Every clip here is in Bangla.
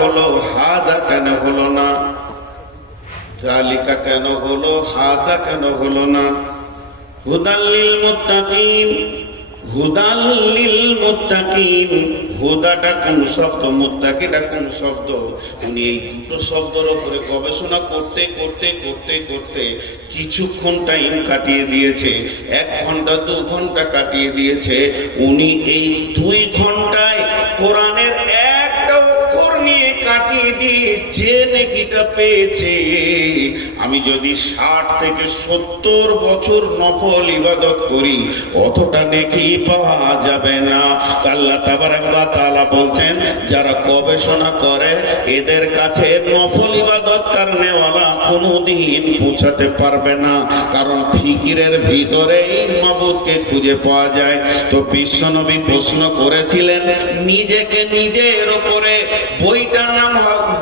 হলো, হাদা কেন হলো না? যালিকা কেন হলো, হাদা কেন হলো না? হুদাল লিল মুত্তাকিন, হুদাল লিল মুত্তাকিন। হুদাটা কোন শব্দ, মুত্তাকিটা কোন শব্দ? উনি এই দুটো শব্দের উপরে গবেষণা করতে করতে করতে করতে কিছুক্ষণ টাইম কাটিয়ে দিয়েছে। 1 ঘন্টা 2 ঘন্টা কাটিয়ে দিয়েছে। উনি এই 2 ঘন্টায় কোরআনের একটা অক্ষর নিয়ে কাটিয়ে দিয়ে যে নেকিটা পেয়েছে, আমি যদি 60 থেকে 70 বছর নফল ইবাদত করি অতটা নেকি পাওয়া যাবে না। আল্লাহ তাবারক ওয়া তাআলা বলছেন, যারা গবেষণা করে এদের কাছে নফল ইবাদত করনেওয়ালা কোনোদিন পৌঁছাতে পারবে না, কারণ ফিকিরের ভিতরেই মাবুদকে খুঁজে পাওয়া যায়। তো বিশ্বনবী প্রশ্ন করেছিলেন নিজেকে নিজের উপরে। বইটার নাম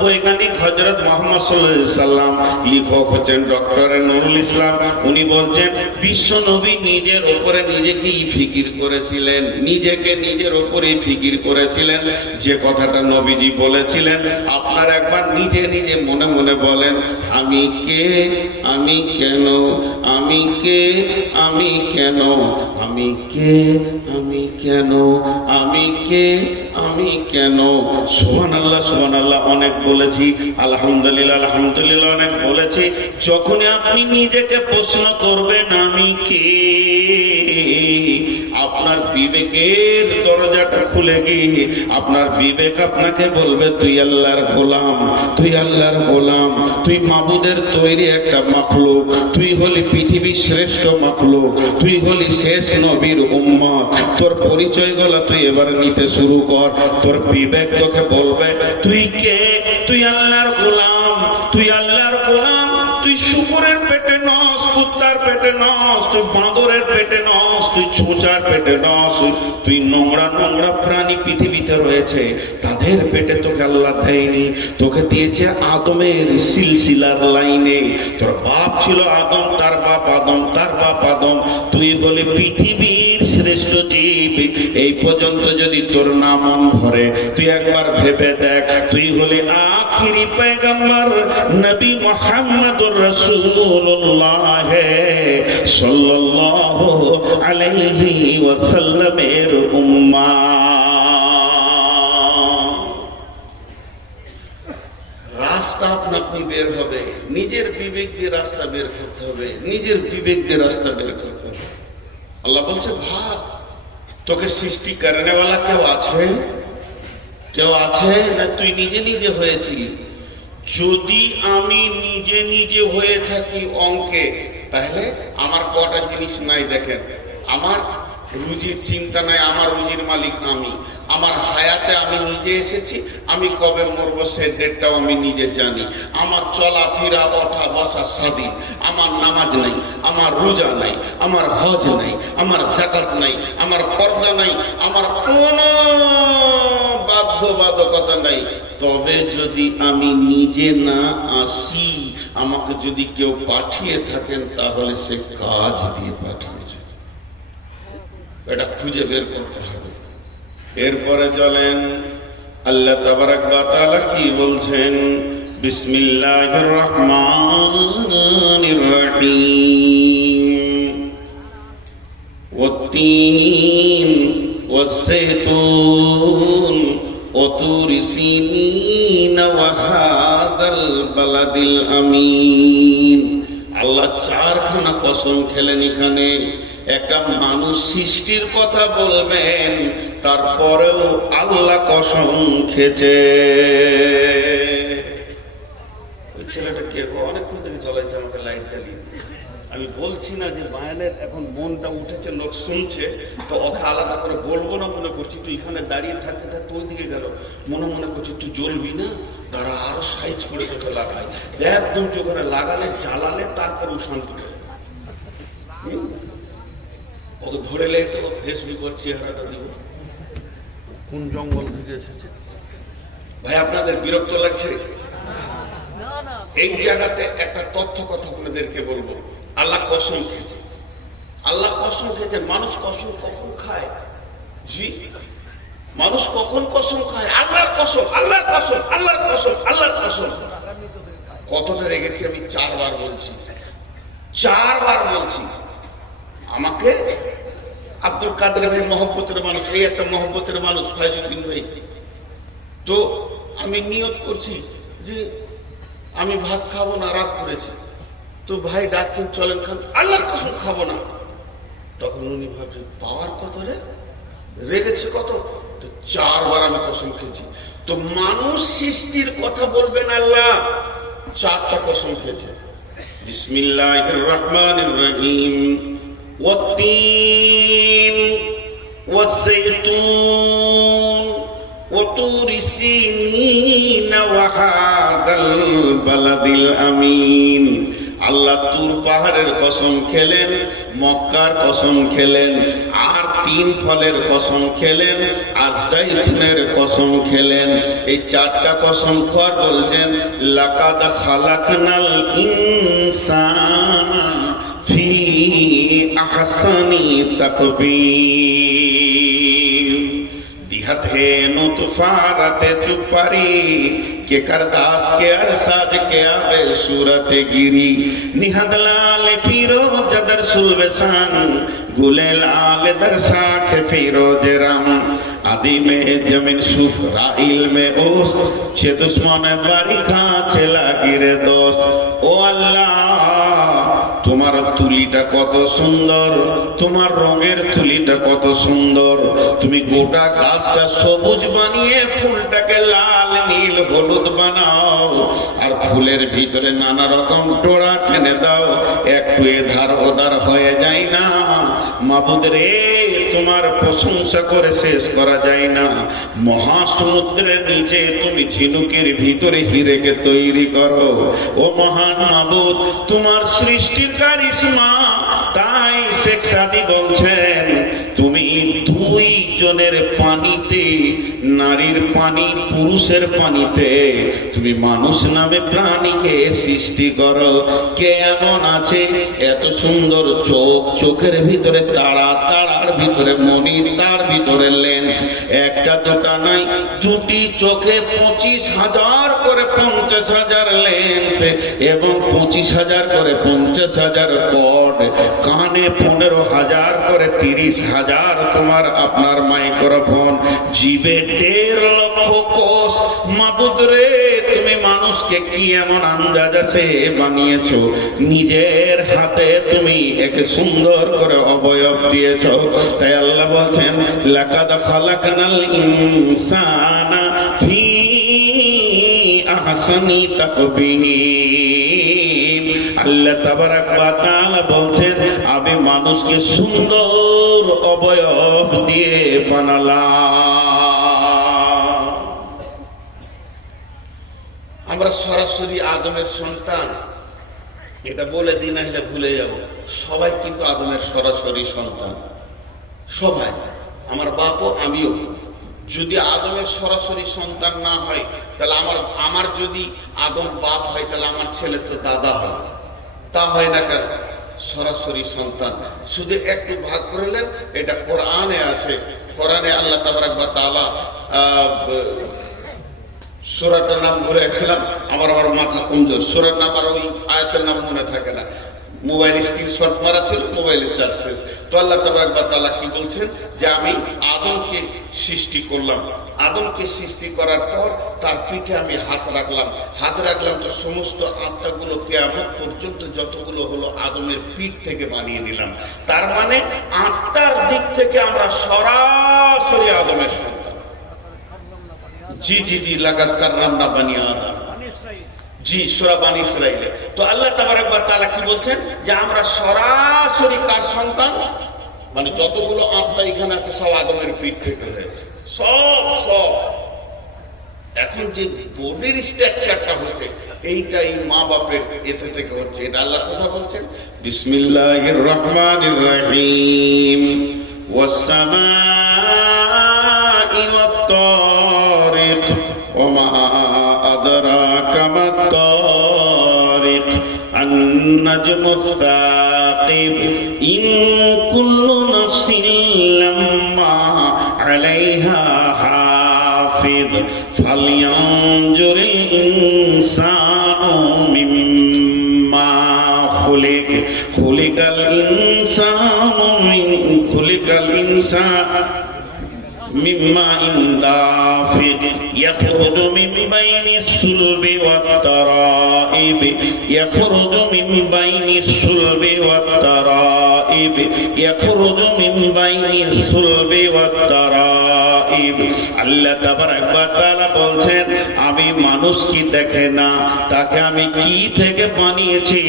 বৈজ্ঞানিক হযরত মুহাম্মদ সাল্লাল্লাহু আলাইহি সাল্লাম, লেখক হচ্ছেন ডক্টর নুরুল ইসলাম। উনি বলছেন বিশ্বনবী নিজের উপরে নিজেকেই ফিকির করেছিলেন, নিজেকে নিজের উপরেই ফিকির করেছিলেন। যে কথাটা নবীজি বলেছিলেন, আপনার একবার নিজে নিজে মনে মনে বলেন, আমি কে, আমি কেন, আমি কে, আমি কেন, আমি কে, আমি কেন, আমি কে, আমি কেন। সুবহানাল্লাহ সুবহানাল্লাহ অনেক বলেছি, আলহামদুলিল্লাহ আলহামদুলিল্লাহ অনেক বলেছি। যখনই আপনি নিজেকে প্রশ্ন করবেন আমি কে, আপনার বিবেকের দরজাটা খুলে গিয়ে আপনার বিবেক আপনাকে বলবে তুই আল্লাহর গোলাম, তুই আল্লাহর গোলাম, তুই মাবুদের তৈরি একটা মাখলুক, তুই হলি পৃথিবীর শ্রেষ্ঠ মাখলুক, তুই হলি শেষ নবীর উম্মত। তোর পরিচয়গুলো তুই এবার নিতে শুরু কর। তোর বিবেক তোকে বলবে তুই কে, তুই আল্লাহর গোলাম, তুই আল্লাহর গোলাম, তুই শুকরের পেটে নস, কুত্তার পেটে নস, তুই বাঁদরের পেটে নস, তুই ছোঁচার পেটে নস, তুই নোংরা নোংরা প্রাণী পৃথিবীতে রয়েছে তাদের পেটে তোকে আল্লাহ দেয়নি, তোকে দিয়েছে আদমের সিলসিলার লাইনে। তোর বাপ ছিল আদম, তার বাপ আদম, তার বাপ আদম। তুই বলে পৃথিবীর শ্রেষ্ঠ জীব। এই পর্যন্ত যদি তোর নাম ধরে তুই একবার ভেবে দেখ, তুই হলে আখিরি পয়গম্বর নবী মুহাম্মদুর রাসূলুল্লাহ সাল্লাল্লাহু আলাইহি ওয়াসাল্লামের উম্মাহ। রাস্তা আপনি বের হবে, নিজের বিবেক দিয়ে রাস্তা বের করতে হবে, নিজের বিবেক দিয়ে রাস্তা বের করতে হবে। আল্লাহ বলছে ভাব, তোকে সৃষ্টি করনেওয়ালা কেউ আছে? কেউ আছে না তুই নিজে নিজে হয়েছিলি? যদি আমি নিজে নিজে হয়ে থাকি অঙ্কে, তাহলে আমার কটা জিনিস নাই দেখেন। আমার রুজির চিন্তা নাই, আমার রুজির মালিক আমি। আমার হায়াতে আমি নিজে এসেছি, আমি কবে মরবো সে ডেটটাও আমি নিজে জানি। আমার চলাফেরা ওঠা বসা স্বাধীন। আমার নামাজ নাই, আমার রোজা নাই, আমার হজ নাই, আমার যাকাত নাই, আমার পর্দা নাই, আমার কোনো বাধ্যবাধকতা নাই। তবে যদি আমি নিজে না আসি, আমাকে যদি কেউ পাঠিয়ে থাকেন তাহলে সে কাজ দিয়ে পাঠিয়েছে, এটা খুঁজে বের করতে হবে। এরপরে চলেন আল্লাহ তাবারাক ওয়া তাআলা কি বলছেন, বিসমিল্লাহির রহমানির রহিম। ওয়াত-তিন ওয়াজ-যাইতুন ওয়া তুরি সিনিন ওয়া হাযাল বালাদিল আমিন। আল্লাহ 4খানা কসম খেলেন এখানে। একটা মানুষ সৃষ্টির কথা বলবেন, তারপরেও আল্লাহ কসম খেয়েছে। ওই ছেলেটা কে অনেকক্ষণ থেকে চলাইছে, আমাকে লাইট জ্বালিয়ে। আমি বলছি না যে বায়ানের এখন মনটা উঠেছে, লোক শুনছে, তো ওকে আলাদা করে বলবো না মনে করছি। তুই এখানে দাঁড়িয়ে থাকতে থাকতে ওই দিকে গেল, মনে মনে করছি তুই জ্বলবি না, তারা আরো সাইজ করে তোকে লাগাই, একদম ওখানে লাগালে জ্বালালে তারপর শান্তি করে। ওকে ধরে লেগে তো ফেসবুক চেহারাটা দিব, কোন জঙ্গল থেকে এসেছে ভাই? আপনাদের বিরক্ত লাগছে? এই জায়গাতে একটা তথ্য কথা আপনাদেরকে বলবো। আল্লাহ কসম খেয়েছে, আল্লাহ কসম খেয়েছে। মানুষ কসম কখন খায়? জি, মানুষ কখন কসম খায়? আল্লাহর কসম, আল্লাহর কসম, আল্লাহর কসম। কতটা রেগেছি আমি 4 বার বলছি, 4 বার বলছি। আমাকে আব্দুল কাদের ভাই মহব্বতের মানুষ, এই একটা মহব্বতের মানুষ ফয়জুদ্দিন ভাই। তো আমি নিয়ত করছি যে আমি ভাত খাবো না, রাগ করেছি। তো ভাই ডাকছেন চলেন খান, আল্লাহর কসম খাবো না। তখন উনি ভাবছেন পাওয়ার কত রে, রেগেছে কত। তো 4 বার আমি কসম খেয়েছি। তো মানুষ সৃষ্টির কথা বলবেন আল্লাহ, 4টা কসম খেয়েছে। বিসমিল্লাহির রহমানির রহিম, ওয়াত-তিন ওয়াজ-যাইতুন ওয়া তুরি সিনিন ওয়া হাদাল বালাদিল আমিন। আল্লাহ তুর পাহাড়ের কসম খেলেন, মক্কার কসম খেলেন, আর 3 ফলের কসম খেলেন, আর জাইতুনের কসম খেলেন। এই 4টা কসম খোয়ার বলছেন লাকাদ খালাকনাল ইনসানা ফি আহসানি তাকবীর। दिहत है नुतफारते चुपारी के करदास के अरसाज के आबे सूरत गिरी। निहद लाल फिरोज दर सुलबसान गुले लाल दर साख फिरोज राम। आदि में जमीन सुफ राइल में ओस छे दुश्मन बारी खा छेला गिरे दोस्त। ओ अल्लाह তোমার তুলিটা কত সুন্দর, তোমার রঙের তুলিটা কত সুন্দর। তুমি গোটা গাছটা সবুজ বানিয়ে ফুলটাকে লাল নীল হলুদ বানাও, আর ফুলের ভিতরে নানা রকম ডোরা টেনে দাও, একটু এধার ওধার হয়ে যায় না। মাবুদ রে, তোমার প্রশংসা করে শেষ করা যায় না। মহাসমুদ্রের নিচে তুমি ঝিনুকের ভিতরে হিরেকে তৈরি করো। ও মহান মাবুদ, তোমার সৃষ্টির কারিশমা। তাই শেখ সাদি বলছেন তুমি 2 জনের পানিতে, নারীর পানি পুরুষের পানিতে তুমি মানুষ নামে প্রাণীকে সৃষ্টি করো। কে এমন আছে এত সুন্দর চোখ, চোখের ভিতরে তারা, তারার ভিতরে মণি, তার ভিতরে লেন্স, একটা দুটা নাই, 2টি চোখে 25,000 করে 50,000 লেন্স, এবং 25,000 করে 50,000 কর্ড, কানে 15,000 করে 30,000 তোমার আপনার মাইক্রোফোন, জিবে 1.5 লক্ষ কোষ। মাবুদ রে, তুমি মানুষকে কি এমন আন্দাজ আছে বানিয়েছো, নিজের হাতে তুমি একে সুন্দর করে অবয়ব দিয়েছো। তাই আল্লাহ বলছেন লাকাদ খালাকনাল ইনসানা ফি আহসানি তাকবীর। আল্লাহ তাবারাক ওয়া তাআলা বলছেন আমি মানুষকে সুন্দর অবয়ব দিয়ে বানালাম। আমরা সরাসরি আদমের সন্তান, এটা বলে দিন আসলে ভুলে যাব। সবাই কিন্তু আদমের সরাসরি সন্তান, সবাই, আমার বাপও আমিও। যদি আদমের সরাসরি সন্তান না হয় তাহলে আমার যদি আদম বাপ হয় তাহলে আমার ছেলে তো দাদা হয়। তা হয় না কেন? সরাসরি সন্তান। শুধু একটু ভাগ করলেন, এটা কোরআনে আছে। কোরআনে আল্লাহ তাবারাক ওয়া তাআলা সূরাটার নাম ভুলে গেলাম, আমার মাথা কমজোর। সূরার নাম আর ওই আয়াতের নাম মনে থাকে না। মোবাইল স্ক্রিনশট মারা ছিল, মোবাইলের চার্জ শেষ। তো আল্লাহ তাবারাক ওয়া তাআলা কি বলছেন যে আমি আদমকে সৃষ্টি করলাম। আদমকে সৃষ্টি করার পর তার পিঠে আমি হাত রাখলাম। তো সমস্ত আত্মাগুলো কিয়ামত পর্যন্ত যতগুলো হলো আদমের পিঠ থেকে বানিয়ে নিলাম। তার মানে আত্মার দিক থেকে আমরা সরাসরি আদমের সন্তান। জি লাকাদ কাররামনা বানি আদম। জি, সূরা বানী ইসরাঈলে। তো আল্লাহ তাবারাক ওয়া তাআলা কি বলছেন যে আমরা সরাসরি কার সন্তান, মানে যতগুলো আত্মা এখানে আছে সব আদমের পিঠ থেকে হয়েছে, সব। এখন যে বডির স্ট্রাকচারটা হচ্ছে এইটাই মা বাপের এতে থেকে হচ্ছে। এটা আল্লাহ কথা বলছেন বিসমিল্লাহির রহমানির রহিম ওয়াস সামাই ওয়াত তারিক ওয়া মা আদরাকা মাত তারিক আন-নাজমুস সাকিব ইন কুল্লু নাফসিন লাম্মা আলাইহা হাফিজ ফালইয়ানজুরিল ইনসানু ইনসা مما إن دافق يخرج من بين الصلب والترائب يخرج من بين الصلب والترائب يخرج من بين الصلب والترائب আল্লাহ তাবারক ওয়া তাআলা বলছেন আমি মানুষ কি দেখে না তাকে আমি কি থেকে বানিয়েছি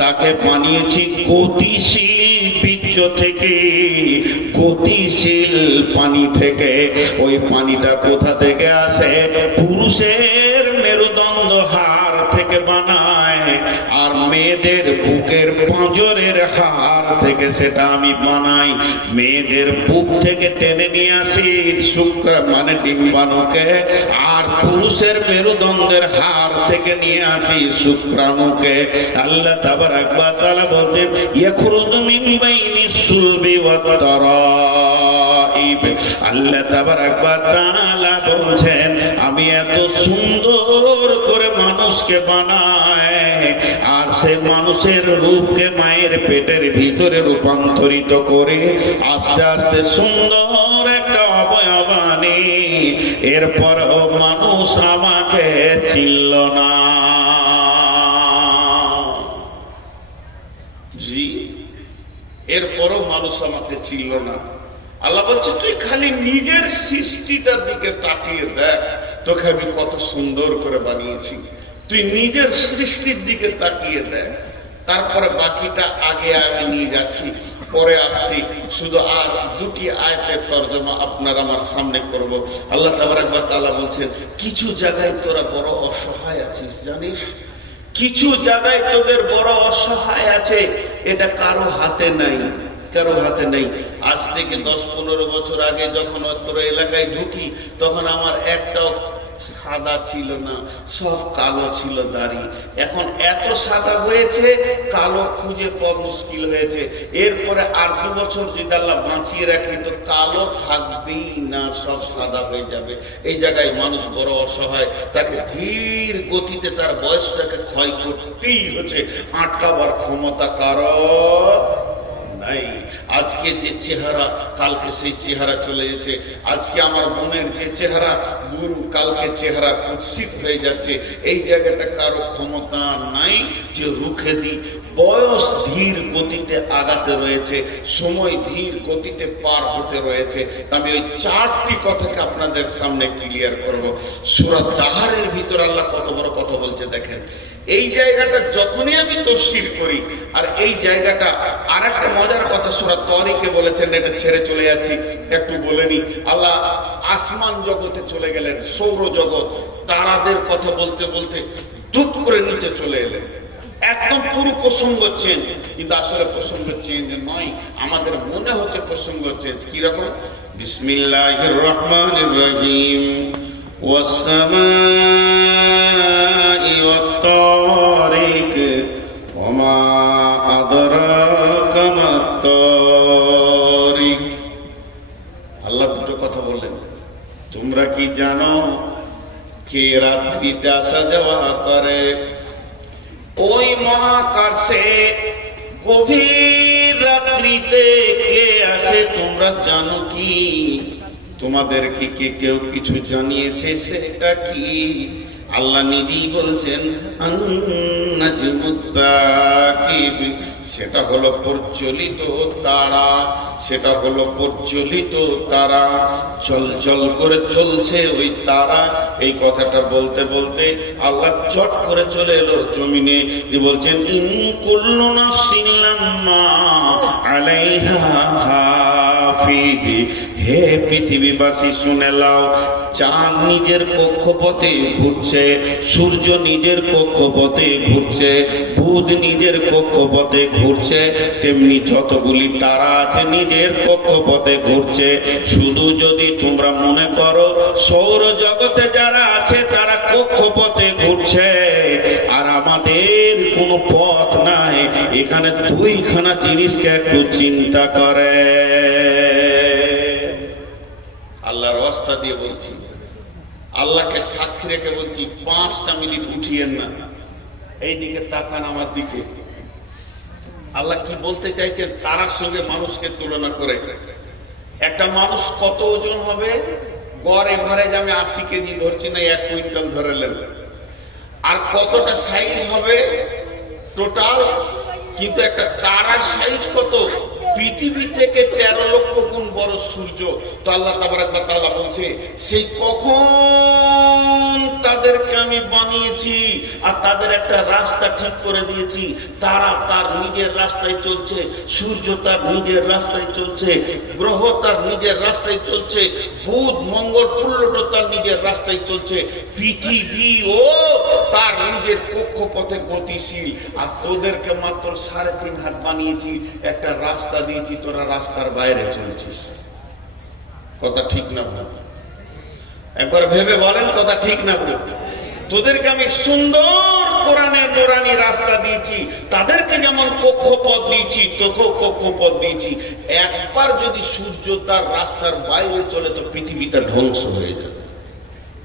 তাকে বানিয়েছি গতিশীল বীর্য থেকে গতিশীল পানি থেকে ওই পানিটা কোথা থেকে আসে পুরুষের মেরুদণ্ড হাড় থেকে বানায় আর মেয়েদের বুকের পাঁজরের হাড় থেকে সেটা আমি বানাই মেয়েদের বুক থেকে টেনে নিয়ে আসি শুক্র মানে ডিম্বাণুকে আর পুরুষের মেরুদণ্ডের হাড় থেকে নিয়ে আসি শুক্রাণুকে আল্লাহ তাবারক ওয়া তাআলা বলেন ইয়াখরুজু মিন বাইনিস সুলবি ওয়াত তারাইব আল্লাহ তাবারক ওয়া তাআলা বলেন আমি এত সুন্দর করে মানুষকে বানাই আর সে মানুষের রূপকে মায়ের পেটের ভিতরে রূপান্তরিত করে আস্তে আস্তে সুন্দর একটা অবয়ব আনি এরপরও মানুষ আমাকে চিনল না জি এরপরও মানুষ আমাকে চিনল না আল্লাহ বলছে তুই খালি নিজের সৃষ্টিটার দিকে তাকিয়ে দেখ তোকে আমি কত সুন্দর করে বানিয়েছি তুই নিজের সৃষ্টির দিকে তাকিয়ে দেখ তারপরে বাকিটা আগে আগে নিয়ে যাচ্ছি পরে আসছি শুধু আজ দুটি আয়াতের তরজমা আপনার আমার সামনে করব আল্লাহ তাবারক ওয়া তাআলা বলছেন কিছু জায়গায় তোরা বড় অসহায় আছিস জানিস কিছু জায়গায় তোদের বড় অসহায় আছে এটা কারো হাতে নাই কারো হাতে নেই আজ থেকে 10-15 বছর আগে যখন তোর এলাকায় ঢুকি তখন আমার একটাও সাদা ছিল না সব কালো ছিল দাড়ি এখন এত সাদা হয়েছে কালো খুঁজে পাওয়া মুশকিল হয়েছে এরপরে আর 2 বছর যদি আল্লাহ বাঁচিয়ে রাখি তো কালো থাকবেই না সব সাদা হয়ে যাবে এই জায়গায় মানুষ বড় অসহায় তাকে ধীর গতিতে তার বয়সটাকে ক্ষয় করতেই হচ্ছে আটকাবার ক্ষমতা কারো নাই আজকে যে চেহারা কালকে সেই চেহারা চলে গেছে আজকে আমার বোনের যে চেহারা বোন কালকে চেহারা কুৎসিত হয়ে যাচ্ছে এই জায়গাটা কারো ক্ষমতা নাই যে রুখে দিই বয়স ধীর গতিতে আগাতে রয়েছে সময় ধীর গতিতে পার হতে রয়েছে আমি ওই 4টি কথাকে আপনাদের সামনে ক্লিয়ার করব সূরা দাহরের ভিতর আল্লাহ কত বড় কথা বলছে দেখেন এই জায়গাটা যখনই আমি তাফসীর করি আর এই জায়গাটা আরেকটা মজার কথা সূরা তারিকে বলেছেন এটা ছেড়ে চলে যাচ্ছি একটু বলে নি আল্লাহ আসমান জগতে চলে গেলেন সৌর জগৎ তারাদের কথা বলতে বলতে দুত করে নিচে চলে এলেন একদম পুরো প্রসঙ্গ চেঞ্জ কিন্তু আসলে প্রসঙ্গ চেঞ্জ নয় আমাদের মনে হচ্ছে প্রসঙ্গ চেঞ্জ কি রকম বিসমিল্লাহির রহমানির রহিম ওয়াস-সামাই ওয়াত-তারিক ওয়া মা আদরাকা মাত-তারিক আল্লাহ দুটো কথা বললেন তোমরা কি জানো কে রাত্রিতে আসা যাওয়া করে ওই মহাকাশে গভীর রাত্রিতে কে আসে তোমরা জানো কি তোমাদের কি কেউ কিছু জানিয়েছে সেটা কি আল্লাহ নিজেই বলছেন সেটা হলো প্রজ্বলিত তারা সেটা হলো প্রজ্বলিত তারা চল চল করে চলছে ওই তারা এই কথাটা বলতে বলতে আল্লাহ চট করে চলে এলো জমিনে যে বলছেন ইন কুল্লু নাফসিন লাম্মা আলাইহা হাফিজ হে পৃথিবীবাসী শুনে লাও চাঁদ নিজের কক্ষপথে ঘুরছে সূর্য নিজের কক্ষপথে ঘুরছে বুধ নিজের কক্ষপথে ঘুরছে তেমনি যতগুলি তারা আছে নিজের কক্ষপথে ঘুরছে শুধু যদি তোমরা মনে করো সৌর জগতে যারা আছে তারা কক্ষপথে ঘুরছে আর আমাদের কোনো পথ নাই এখানে দুইখানা জিনিসকে একটু চিন্তা করে আল্লাহর ওয়াস্তা দিয়ে বলছি আল্লাহকে সাক্ষী রেখে বলছি 5টা মিনিট উঠিয়েন না এই দিকে তাকান আমার দিকে আল্লাহ কি বলতে চাইছেন তারার সঙ্গে মানুষকে তুলনা করে একটা মানুষ কত ওজন হবে? গড় এভারেজ আমি 80 কেজি ধরছি না, 1 কুইন্টাল ধরেলেন। আর কতটা সাইজ হবে টোটাল? কিন্তু একটা তারার সাইজ কত? পৃথিবী থেকে 13 লক্ষ গুণ বড় সূর্য। তো আল্লাহ তাবারাক ওয়া তাআলা বলছে, সেই কখন তাদেরকে আমি বানিয়েছি আর তাদের একটা রাস্তা ঠিক করে দিয়েছি। তারা তার নিজের রাস্তায় চলছে, সূর্য তার নিজের রাস্তায় চলছে, গ্রহ তার নিজের রাস্তায় চলছে, বুধ মঙ্গল প্লুটো তার নিজের রাস্তায় চলছে, পৃথিবীও তার নিজের কক্ষপথে গতিশীল। আর তোদেরকে মাত্র 3.5 হাত বানিয়েছি, একটা রাস্তা দিয়েছি, তোরা রাস্তার বাইরে চলছিস। কথা ঠিক না ভুল? একবার ভেবে বলেন, কথা ঠিক না ভুল? তোদেরকে আমি সুন্দর কোরআনের নুরানি রাস্তা দিয়েছি, তাদেরকে যেমন কক্ষপথ দিয়েছি তোকেও কক্ষপথ দিয়েছি। একবার যদি সূর্য তার রাস্তার বাইরে চলে তো পৃথিবীটা ধ্বংস হয়ে যাবে।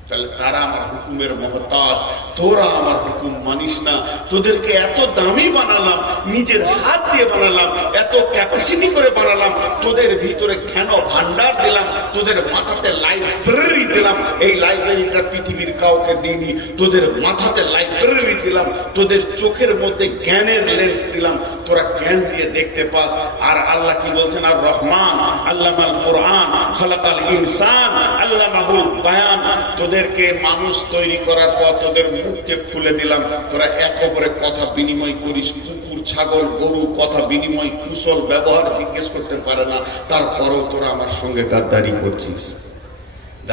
তাহলে তারা আমার হুকুমের মহতাজ, তোরা আমার হুকুম মানিস না। তোদেরকে এত দামি বানালাম, নিজের হাত দিয়ে বানালাম, এত ক্যাপাসিটি করে বানালাম, তোদের ভিতরে জ্ঞান ভান্ডার দিলাম, তোদের মাথাতে লাইব্রেরি দিলাম। এই লাইব্রেরিটা পৃথিবীর কাউকে দিইনি। তোদের মাথাতে লাইব্রেরি দিলাম, তোদের চোখের মধ্যে জ্ঞানের লেন্স দিলাম, তোরা জ্ঞান দিয়ে দেখতে পাস। আর আল্লাহ কি বলছেন? আর রহমান আল্লামাল কোরআন খালাকাল ইনসান আল্লামাহুল বায়ান। তোদেরকে মানুষ তৈরি করার পর তোদের মুখকে খুলে দিলাম, তোরা এক অপরে কথা বিনিময় করিস। কুকুর ছাগল গরু কথা বিনিময় কুশল ব্যবহার জিজ্ঞেস করতে পারে না, তারপরেও তোরা আমার সঙ্গে গাদ্দারি করছিস।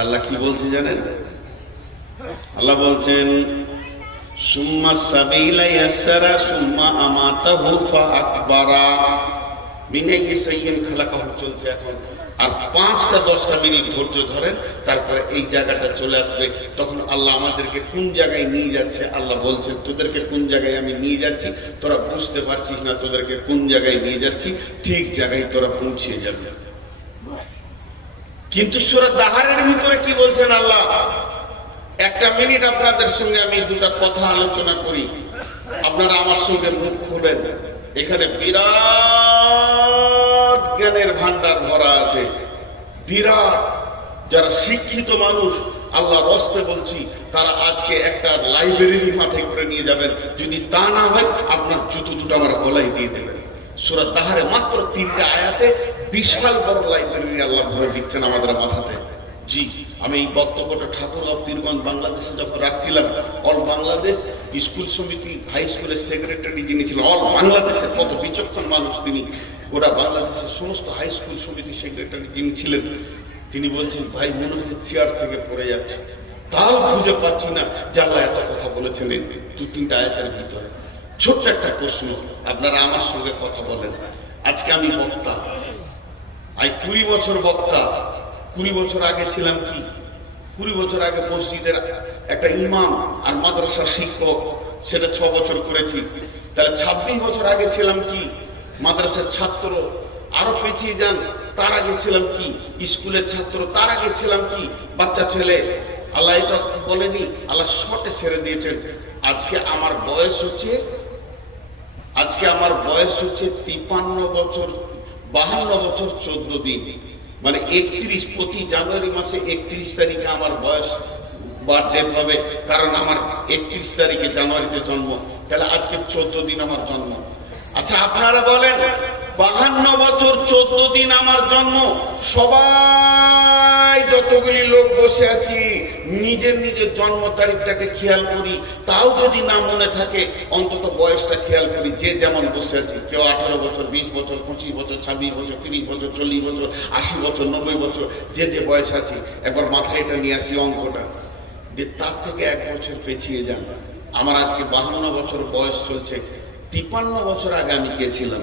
আল্লাহ কি বলছে জানেন? আল্লাহ বলছেন, সুম্মা সাবিলা ইয়াসসারা সুম্মা আমাতাহু ফাআকবারা মিন আইয়ি শাইইন খালাকাহু চলছে এখন। আর 5-10 মিনিট ধৈর্য ধরেন, তারপরে এই জায়গাটা চলে আসবে। তখন আল্লাহ আমাদেরকে কোন জায়গায় নিয়ে যাচ্ছে আল্লাহ বলছেন, তোদেরকে কোন জায়গায় আমি নিয়ে যাচ্ছি তোরা বুঝতে পারছিস না, তোদেরকে কোন জায়গায় নিয়ে যাচ্ছি ঠিক জায়গায় তোরা পৌঁছে যাবে। কিন্তু সূরা দাহারের ভিতরে কি বলছেন আল্লাহ? 1 মিনিট আপনাদের সঙ্গে আমি 2টা কথা আলোচনা করি, আপনারা আমার সঙ্গে মুখ খুলেন। এখানে বিরাট জ্ঞানের ভান্ডার ভরা আছে, বিরাট। যারা শিক্ষিত মানুষ, আল্লাহর রাস্তে বলছি, তারা আজকে একটা লাইব্রেরি মাথায় করে নিয়ে যাবেন। যদি তা না হয় আপনার জুতো দুটো আমার গলায় দিয়ে দেবেন। সূরা দাহারে মাত্র 3টা আয়াতে বিশাল বড় লাইব্রেরি আল্লাহ ভরে দিচ্ছেন আমাদের মাথাতে। জি, আমি এই বক্তব্যটা ঠাকুরগাঁও পীরগঞ্জ বাংলাদেশে যখন রাখছিলাম, অল বাংলাদেশ স্কুল সমিতি হাই স্কুলের সেক্রেটারি যিনি ছিলেন, অল বাংলাদেশের কত বিচক্ষণ মানুষ তিনি, ওরা বাংলাদেশের সমস্ত হাই স্কুল সমিতি সেক্রেটারি যিনি ছিলেন, তিনি বলছেন, ভাই মনে হচ্ছে চেয়ার থেকে পড়ে যাচ্ছে, তাও খুঁজে পাচ্ছি না যে আল্লাহ এত কথা বলেছেন এই 2-3টা আয়াতের ভিতরে। ছোট্ট একটা প্রশ্ন, আপনারা আমার সঙ্গে কথা বলেন। আজকে আমি বক্তা, 20 বছর বক্তা। 20 বছর আগে ছিলাম কি? 20 বছর আগে মসজিদের একটা ইমাম আর মাদ্রাসার শিক্ষক, সেটা 6 বছর করেছি। তাহলে 26 বছর আগে ছিলাম কি? মাদ্রাসার ছাত্র। আরো পেছিয়ে যান, তার আগে ছিলাম কি? স্কুলের ছাত্র। তার আগে ছিলাম কি? বাচ্চা ছেলে। আল্লাহ এটা বলেনি, আল্লাহ শর্টে ছেড়ে দিয়েছেন। আজকে আমার বয়স হচ্ছে 53 বছর 52 বছর 14 দিন, মানে 31 প্রতি জানুয়ারি মাসে 31 তারিখে আমার বয়স বার্থডে হবে, কারণ আমার 31 তারিখে জানুয়ারিতে জন্ম। তাহলে আজকে 14 দিন আমার জন্ম। আচ্ছা আপনারা বলেন, 52 বছর 14 দিন আমার জন্ম, সবাই যতগুলি লোক বসে আছি নিজের নিজের জন্ম তারিখটাকে খেয়াল করি, তাও যদি না মনে থাকে অন্তত বয়সটা খেয়াল করি। যে যেমন বসে আছি, কেউ 18 বছর, 20 বছর, 25 বছর, 26 বছর, 30 বছর, 40 বছর, 80 বছর, 90 বছর, যে যে বয়স আছে একবার মাথায় এটা নিয়ে আসি অঙ্কটা, যে তার থেকে 1 বছর পেছিয়ে যান। আমার আজকে 52 বছর বয়স চলছে। 53 বছর আগে আমি কে ছিলাম?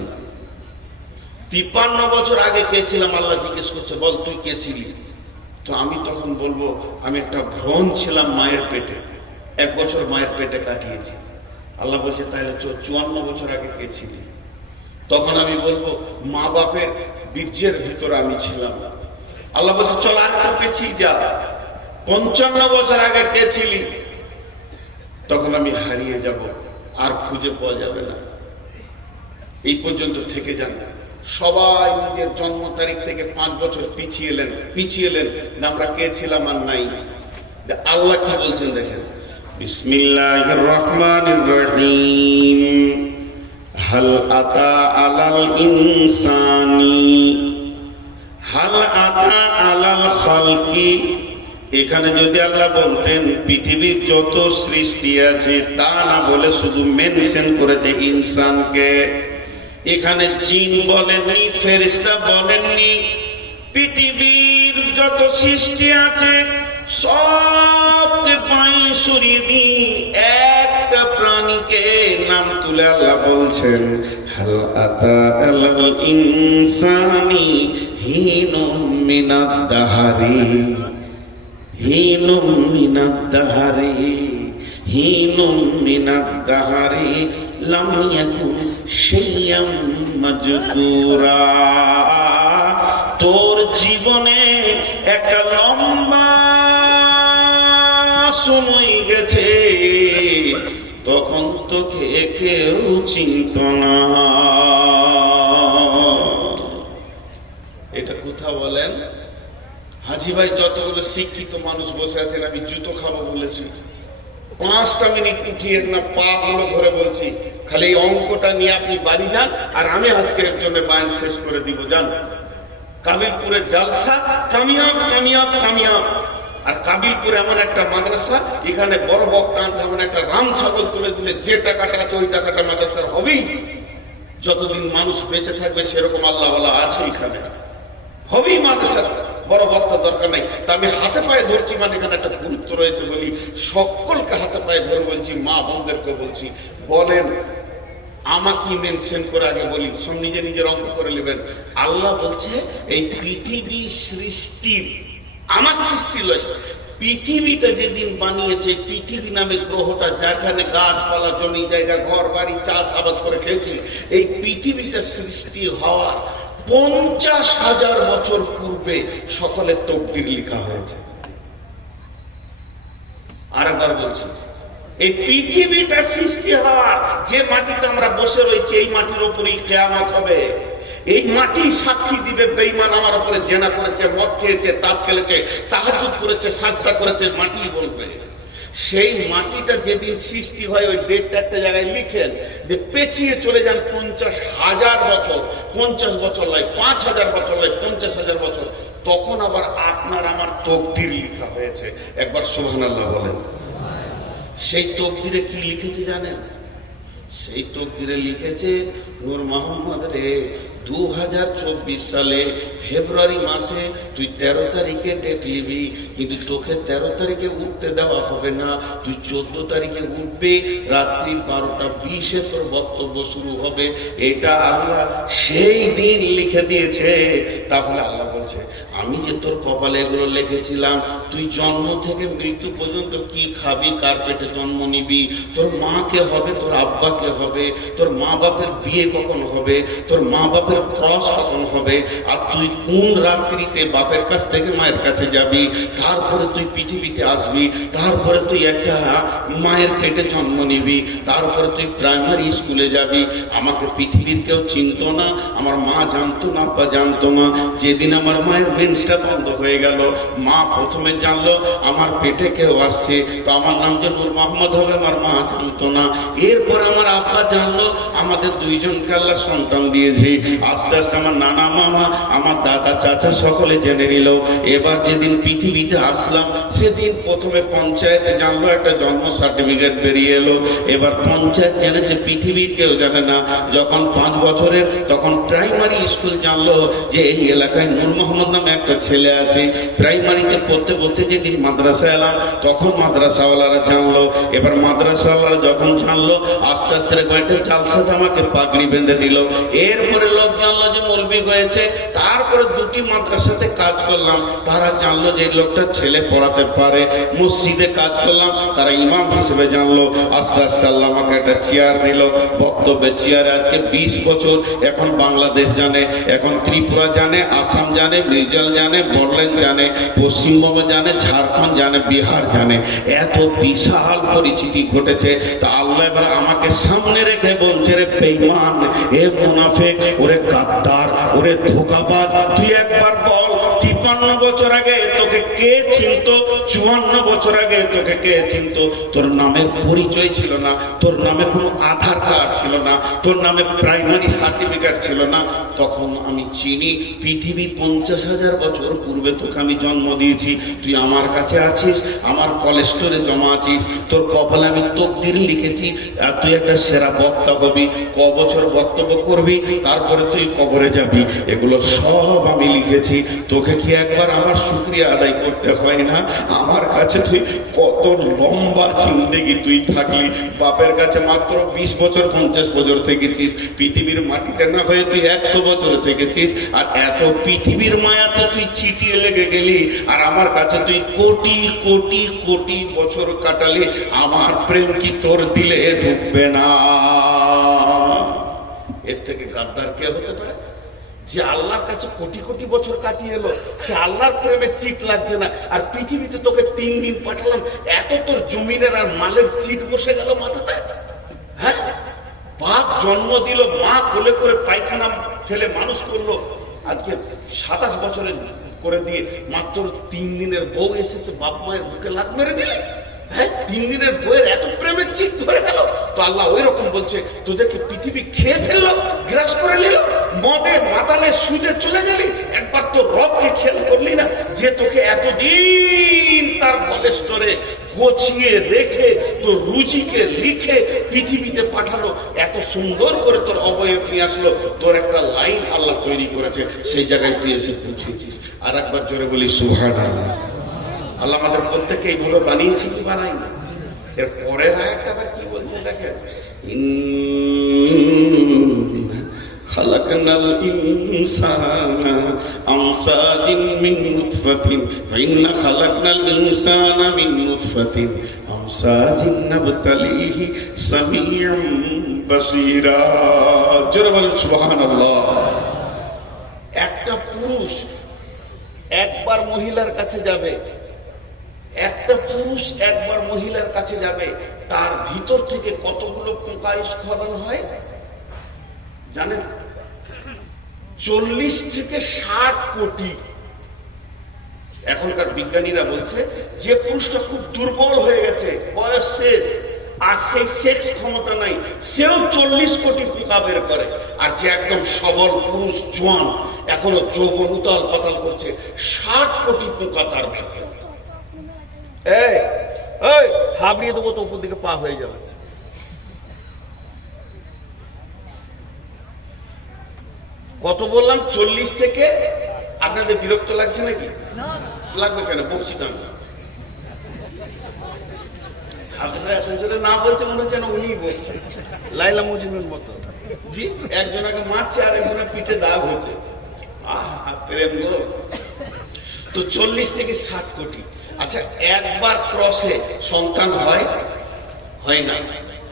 53 বছর আগে কে ছিলাম? আল্লাহ জিজ্ঞেস করছে, বল তুই কে ছিলি? তো আমি তখন বলবো, আমি একটা ভ্রণ ছিলাম মায়ের পেটে, 1 বছর মায়ের পেটে কাটিয়েছি। আল্লাহ বলছে, তাহলে 54 বছর আগে কে ছিলি? তখন আমি বলবো, মা বাপের বীর্যের ভিতরে আমি ছিলাম। আল্লাহ বলছে, চল আর একটু পেছিয়ে যা, 55 বছর আগে কে ছিলি? তখন আমি হারিয়ে যাব, আর খুঁজে পাওয়া যাবে না। এই পর্যন্ত থেকে যান। সবাই নিজের জন্ম তারিখ থেকে 5 বছর পিছিয়ে এলেন। আমরা কে ছিলাম আর নাই। আল্লাহ কি বলছেন দেখেন, বিসমিল্লাহির রহমানির রহিম, হাল আতা আলাল ইনসানি, হাল আতা আলাল খালকি। এখানে যদি আল্লাহ বলতেন পৃথিবীর যত সৃষ্টি আছে, তা না বলে শুধু মেনশন করেছে ইনসানকে। এখানে জিন বলেননি, ফেরেশতা বলেননি, পৃথিবীর যত সৃষ্টি আছে সবকে পায়ে সরিয়ে দিয়ে একটা প্রাণীকে নাম তুলে আল্লাহ বলছেন, হাল আতা আলাল ইনসানি হিনুম মিনাদ দাহারি, হিনুম মিনাদ দাহারি, হিনুম মিনাদ দাহারি লাম ইয়াকুন শাইয়াম মাজকুরা। তোর জীবনে একটা লম্বা সময় গেছে, তখন তোকে কেউ চিনত না। এটা কোথা বলেন? হাজি ভাই, যতগুলো শিক্ষিত মানুষ বসে আছেন, আমি জুতো খাবো বলেছি, 5টা মিনিট উঠিয়ে না পা গুলো ধরে বলছি, খালি এই অঙ্কটা নিয়ে আপনি বাড়ি যান, আর আমি আজকের জন্য বায়ান শেষ করে দিব। যান, কাবিলপুরের জালসা কামিয়াব কামিয়াব কামিয়াব। আর কাবিলপুরে এমন একটা মাদ্রাসা, এখানে বড় বক্তা যেমন একটা রাম ছাগল তুলে দিলে যে টাকাটা আছে ওই টাকাটা মাদ্রাসার হবেই। যতদিন মানুষ বেঁচে থাকবে সেরকম আল্লাহ ওয়ালা আছে এখানে, হবেই মাদ্রাসার। বড় বক্তা দরকার নাই। তা আমি হাতে পায়ে ধরছি, মানে এখানে একটা গুরুত্ব রয়েছে বলি সকলকে হাতে পায়ে ধরে বলছি, মা বোনদেরকে বলছি, বলেন আমাকে মেনশন করে আগে বলি, সব নিজে নিজের অঙ্ক করে নেবেন। আল্লাহ বলছে এই পৃথিবী সৃষ্টির, আমার সৃষ্টি লয়, পৃথিবীটা যেদিন বানিয়েছে, পৃথিবী নামে গ্রহটা যেখানে গাছপালা, জমি জায়গা, ঘর বাড়ি, চাষ আবাদ করে খেয়েছি, এই পৃথিবীটা সৃষ্টি হওয়ার 50,000 বছর পূর্বে সকলের তকদির লেখা হয়েছে। আরেকবার বলছি, এই পৃথিবীটা সৃষ্টি হওয়ার, যে মাটিতে আমরা বসে রয়েছি এই মাটির উপরই কিয়ামত হবে। এই মাটি সাক্ষী দিবে বেঈমান আমার উপরে জেনা করেছে, মদ খেয়েছে, তাস খেলেছে, তাহাজ্জুদ করেছে, সাজদা করেছে, মাটি বলবে। সেই মাটিটা যেদিন সৃষ্টি হয় ওই ডেটটা একটা জায়গায় লিখেন, যে পেছিয়ে চলে যান 50,000 বছর, 50 বছর নয়, 5,000 বছর নয়, 50,000 বছর, তখন আবার আপনার আমার তকদির লেখা হয়েছে। একবার সুবহানাল্লাহ বলেন। সেই তকদিরে কি লিখেছে জানেন? সেই তকদিরে লিখেছে, নূর মোহাম্মদ রে, 2024 সালে ফেব্রুয়ারি মাসে তুই 13 তারিখে ডেট নিবি, কিন্তু তোকে 13 তারিখে উঠতে দেওয়া হবে না, তুই 14 তারিখে উঠবে, রাত্রি 12:20 তোর বক্তব্য শুরু হবে। এটা আল্লাহ সেই দিন লিখে দিয়েছে। তাহলে আল্লাহ বলছে, আমি যে তোর কপালে এগুলো লিখেছিলাম, তুই জন্ম থেকে মৃত্যু পর্যন্ত কি খাবি, কার পেটে জন্ম নিবি, তোর মা কে হবে, তোর আব্বা কে হবে, তোর মা বাপের বিয়ে কখন হবে, তোর মা বাপের ক্রস কখন হবে, আর তুই কোন রাত্রিতে বাপের কাছ থেকে মায়ের কাছে যাবি, তারপরে তুই পৃথিবীতে আসবি, তারপরে তুই একটা মায়ের পেটে জন্ম নিবি, তারপরে তুই প্রাইমারি স্কুলে যাবি। আমাকে পৃথিবীর কেউ চিনত না, আমার মা জানতো না, আব্বা জানতো না। যেদিন আমার মায়ের মেন্সটা বন্ধ হয়ে গেল, মা প্রথমে জানলো আমার পেটে কেউ আসছে, তো আমার নাম যে নূর মোহাম্মদ হবে, আমার মা জানতো না। এরপর আমার আব্বা জানলো আমাদের 2 জনকে আল্লাহ সন্তান দিয়েছে। আস্তে আস্তে আমার নানা, মামা, আমার দাদা, চাচা সকলে জেনে নিল। এবার যেদিন পৃথিবীতে আসলাম, সেদিন প্রথমে পঞ্চায়েতে জানলো, একটা জন্ম সার্টিফিকেট বেরিয়ে এলো। এবার পঞ্চায়েত জেনেছে, পৃথিবীর কেউ জানে না। যখন 5 বছরের, তখন প্রাইমারি স্কুল জানলো যে এই এলাকায় নূর মোহাম্মদ নামে একটা ছেলে আছে। প্রাইমারিতে পড়তে পড়তে যেদিন মাদ্রাসা এলাম, তখন মাদ্রাসাওয়ালারা জানলো। এবার মাদ্রাসাওয়ালারা যখন জানলো, আস্তে আস্তে কয়েকটা জালসাতে আমাকে পাগড়ি বেঁধে দিল। এরপরে লোক জানলো যে মৌলবি হয়েছে। তারপরে 2টি মাদ্রাসাতে কাজ করলাম, তারা জানলো যে এই লোকটা ছেলে পড়াতে পারে। মসজিদে কাজ করলাম, তারা ইমাম হিসেবে জানলো। আস্তে আস্তে আল্লাহ আমাকে একটা চেয়ার দিল, বক্তব্যের চেয়ারে। আজকে 20 বছর এখন বাংলাদেশ জানে, এখন ত্রিপুরা জানে, আসাম জানে, মির্জাল জানে, বড়লেন্ড জানে, পশ্চিমবঙ্গ জানে, জানে, ঝাড়খণ্ড জানে, বিহার জানে, এত বিশাল পরিচিতি ঘটেছে। তা আল্লাহ এবার আমাকে সামনে রেখে বলছে, রে বেঈমান, এ মুনাফিক, ওরে গাদ্দার, ওরে ধোঁকাবাজ, তুই একবার বল 53 বছর আগে তোকে কে চিনতো? 54 বছর আগে তোকে কে চিনতো? তোর নামের পরিচয় ছিল না, তোর নামে কোনো আধার কার্ড ছিল না, তোর নামে প্রাইমারি সার্টিফিকেট ছিল না। তখন আমি চিনি পৃথিবী 50,000 বছর পূর্বে তোকে আমি জন্ম দিয়েছি। তুই আমার কাছে আছিস, আমার কলেস্টোরে জমা আছিস, তোর কপালে আমি তকদির লিখেছি আর তুই একটা সেরা বক্তা হবি, ক বছর বক্তব্য করবি, তারপরে তুই কবরে যাবি, এগুলো সব আমি লিখেছি। তোকে কি একবার আমার শুকরিয়া আদায় করতে হয় না? আমার কাছে তুই কত লম্বা জিন্দেগি তুই থাকলি, বাপের কাছে মাত্র 20 বছর 50 বছর থেকেছিস, পৃথিবীর মাটিতে না হয়ে তুই 100 বছর থেকেছিস, আর এত পৃথিবীর মায়াতে তুই চিটিয়ে লেগে গেলি, আর আমার কাছে তুই কোটি কোটি কোটি বছর কাটালি। আমার প্রেম কি তোর দিলে ঢুকবে না? এর থেকে গাদ্দার কে হতে পারে? যে আল্লাহর কাছে কোটি কোটি বছর কাটিয়ে এলো, সে আল্লাহর প্রেমে চিট লাগছে না, আর পৃথিবীতে তোকে 3 দিন পাঠালাম, এত তোর জমিনের আর মালের চিট বসে গেল মাথাতে। হ্যাঁ, বাপ জন্ম দিল, মা কোলে করে পায়খানা ছেলে মানুষ করলো, আজকে 27 বছরের করে দিয়ে মাত্র 3 দিনের বউ এসেছে, বাপ মায়ের বুকে লাত মেরে দিলে। হ্যাঁ, 3 দিনের বইয়ের এত প্রেমের চিট ধরে গেল। তো আল্লাহ ওই রকম বলছে, তোদেরকে পৃথিবী খেয়ে ফেললো, গ্রাস করে নিল, মদে মাতালে সুদে চলে গেলি, একবার তো রবকে খেয়াল করলি না, যে তোকে এতদিন তার কলেস্টোরে গোছিয়ে রেখে তোর রুচিকে লিখে পৃথিবীতে পাঠালো, এত সুন্দর করে তোর অবয়ব নিয়ে আসলো, তোর একটা লাইন আল্লাহ তৈরি করেছে, সেই জায়গায় তুই এসে পৌঁছেছিস। আর একবার জোরে বলি সুবহানাল্লাহ। আল্লাহ আমাদের প্রত্যেককে এইগুলো বানিয়েছি কি বানাই না? এর পরের আয়াতটা আবার কি বলছে দেখেন, খালাকনাল ইনসানা আমসাজিন মিন নুতফাতিন ফাইন্না খালাকনাল ইনসানা মিন নুতফাতিন আমসাজিন নাবতালিহি সামিউম বাসীরা। জোরে বলেন সুবহানাল্লাহ। একটা পুরুষ একবার মহিলার কাছে যাবে, একটা পুরুষ একবার মহিলার কাছে যাবে, তার ভিতর থেকে কতগুলো পোকা স্খলন হয় জানেন? 40 থেকে 60 কোটি। এখনকার বিজ্ঞানীরা বলছে যে পুরুষটা খুব দুর্বল হয়ে গেছে, বয়স শেষ, আর সেই সেক্স ক্ষমতা নাই, সেও 40 কোটি পোকা বের করে। আর যে একদম সবল পুরুষ, জোয়ান, এখনো যৌবন উতাল পাতাল করছে, 60 কোটি পোকা তার ভিতরে। এই থাবড়িয়ে দেবো তো উপর দিকে পা হয়ে যাবে। কত বললাম? 40 থেকে। আপনাদের বিরক্ত লাগছে নাকি? লাগবে কেন? বলছি না, না বলছে মনে হচ্ছে না উনি বলছে, লাইলা মজনুর মতো। জি, একজনকে মারছে আর একজনের পিঠে দাগ হয়েছে। প্রেম গো। তো 40 থেকে 60 কোটি। আচ্ছা, একবার ক্রসে সন্তান হয় না,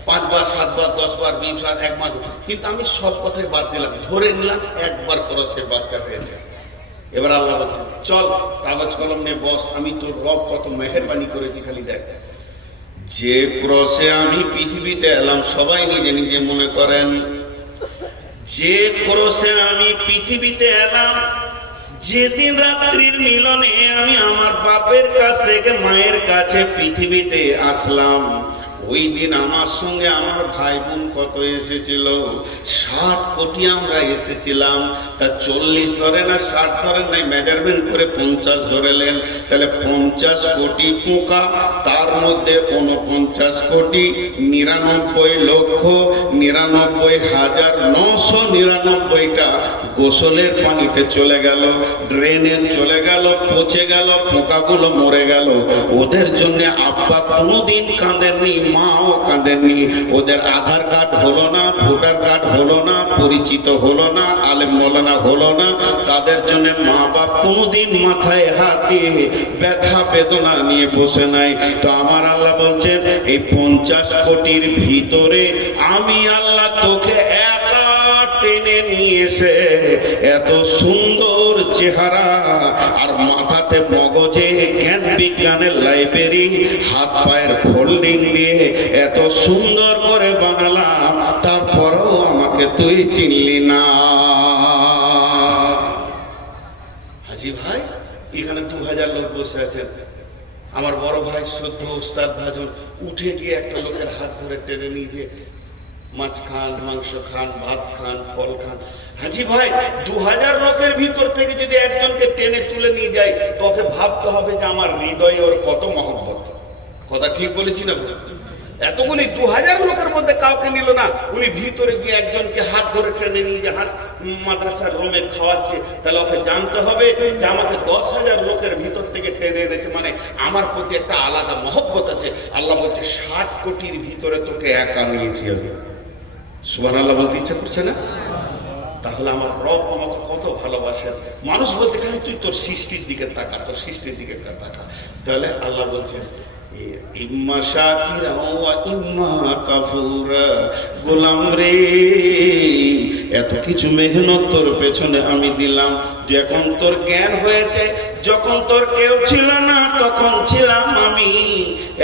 5 বার 7 বার 10 বার 20 বার 1 মাস, কিন্তু আমি সব কথাই বাদ দিলাম, ধরে নিলাম একবার ক্রসে বাচ্চা হয়েছে। এবার আল্লাহ বলছেন, চল কাগজ কলম নিয়ে বস, আমি তোর রব কত মেহেরবানি করেছি, খালি দেখ। যে ক্রসে আমি পৃথিবীতে এলাম, সবাই নিজে নিজে মনে করেন, যে ক্রসে আমি পৃথিবীতে এলাম, যেদিন রাত্রির মিলনে আমি আমার বাপের কাছ থেকে মায়ের কাছে পৃথিবীতে আসলাম, ওই দিন আমার সঙ্গে আমার ভাই বোন কত এসেছিল? 60 কোটি আমরা এসেছিলাম। তা 40 ধরে না 60 ধরেন নাই, মেজারমেন্ট করে 50 ধরেলেন। তাহলে 50 কোটি পোকা, তার মধ্যে 49 কোটি 99,99,999টা গোসলের পানিতে চলে গেল, ড্রেনে চলে গেল, পচে গেল, পোকাগুলো মরে গেল। ওদের জন্য আব্বা কোনোদিন কাঁদেননি, মাও কাঁদেননি। ওদের আধার কার্ড হলো না, ভোটার কার্ড হলো না, পরিচিত হলো না, আলেম মৌলানা হলো না। তাদের জন্য মা বাপ কোনোদিন মাথায় হাত দিয়ে ব্যথা বেদনা নিয়ে বসে নাই। তো আমার আল্লাহ বলছেন, এই 50 কোটির ভিতরে আমি আল্লাহ তোকে একা টেনে নিয়ে এসে এত সুন্দর চেহারা আর মাথা সাথে মগজে জ্ঞান বিজ্ঞানের লাইব্রেরি, হাত পায়ের ফোল্ডিং দিয়ে এত সুন্দর করে বানালাম, তারপরেও আমাকে তুই চিনলি না। হাজি ভাই, এখানে 2000 লোক বসে আছেন। আমার বড় ভাই শ্রদ্ধ ওস্তাদ ভাজন উঠে গিয়ে একটা লোকের হাত ধরে টেনে নিয়ে যে মাছ খান, মাংস খান, ভাত খান, ফল খান। হাজি ভাই, 2000 লোকের ভিতর থেকে যদি একজনকে টেনে তুলে নিয়ে যায়, তো ওকে ভাবতে হবে যে আমার হৃদয়ে ওর কত মহব্বত। কথা ঠিক বলেছি না? এতগুলি 2000 লোকের মধ্যে কাউকে নিল না, উনি ভিতরে গিয়ে একজনকে হাত ধরে টেনে নিয়ে যে হাত মাদ্রাসার রুমে খাওয়াচ্ছে, তাহলে ওকে জানতে হবে যে আমাকে 10,000 লোকের ভিতর থেকে টেনে এনেছে, মানে আমার প্রতি একটা আলাদা মহব্বত আছে। আল্লাহ বলছে 60 কোটির ভিতরে তোকে একা নিয়েছি আমি। সুবহানাল্লাহ বলতে ইচ্ছা করছে না? তাহলে আমার রব আমাকে কত ভালোবাসেন। মানুষ বলতে গেলে তুই তোর সৃষ্টির দিকে তাকা, তোর সৃষ্টির দিকে তাকা। তাহলে আল্লাহ বলছেন ইম্মা শাকিরা ওয়া ইম্মা কাফুরা। গোলাম রে, এত কিছু মেহনত তোর পেছনে আমি দিলাম, যখন তোর জ্ঞান হয়েছে, যখন তোর কেউ ছিল না তখন ছিলাম আমি,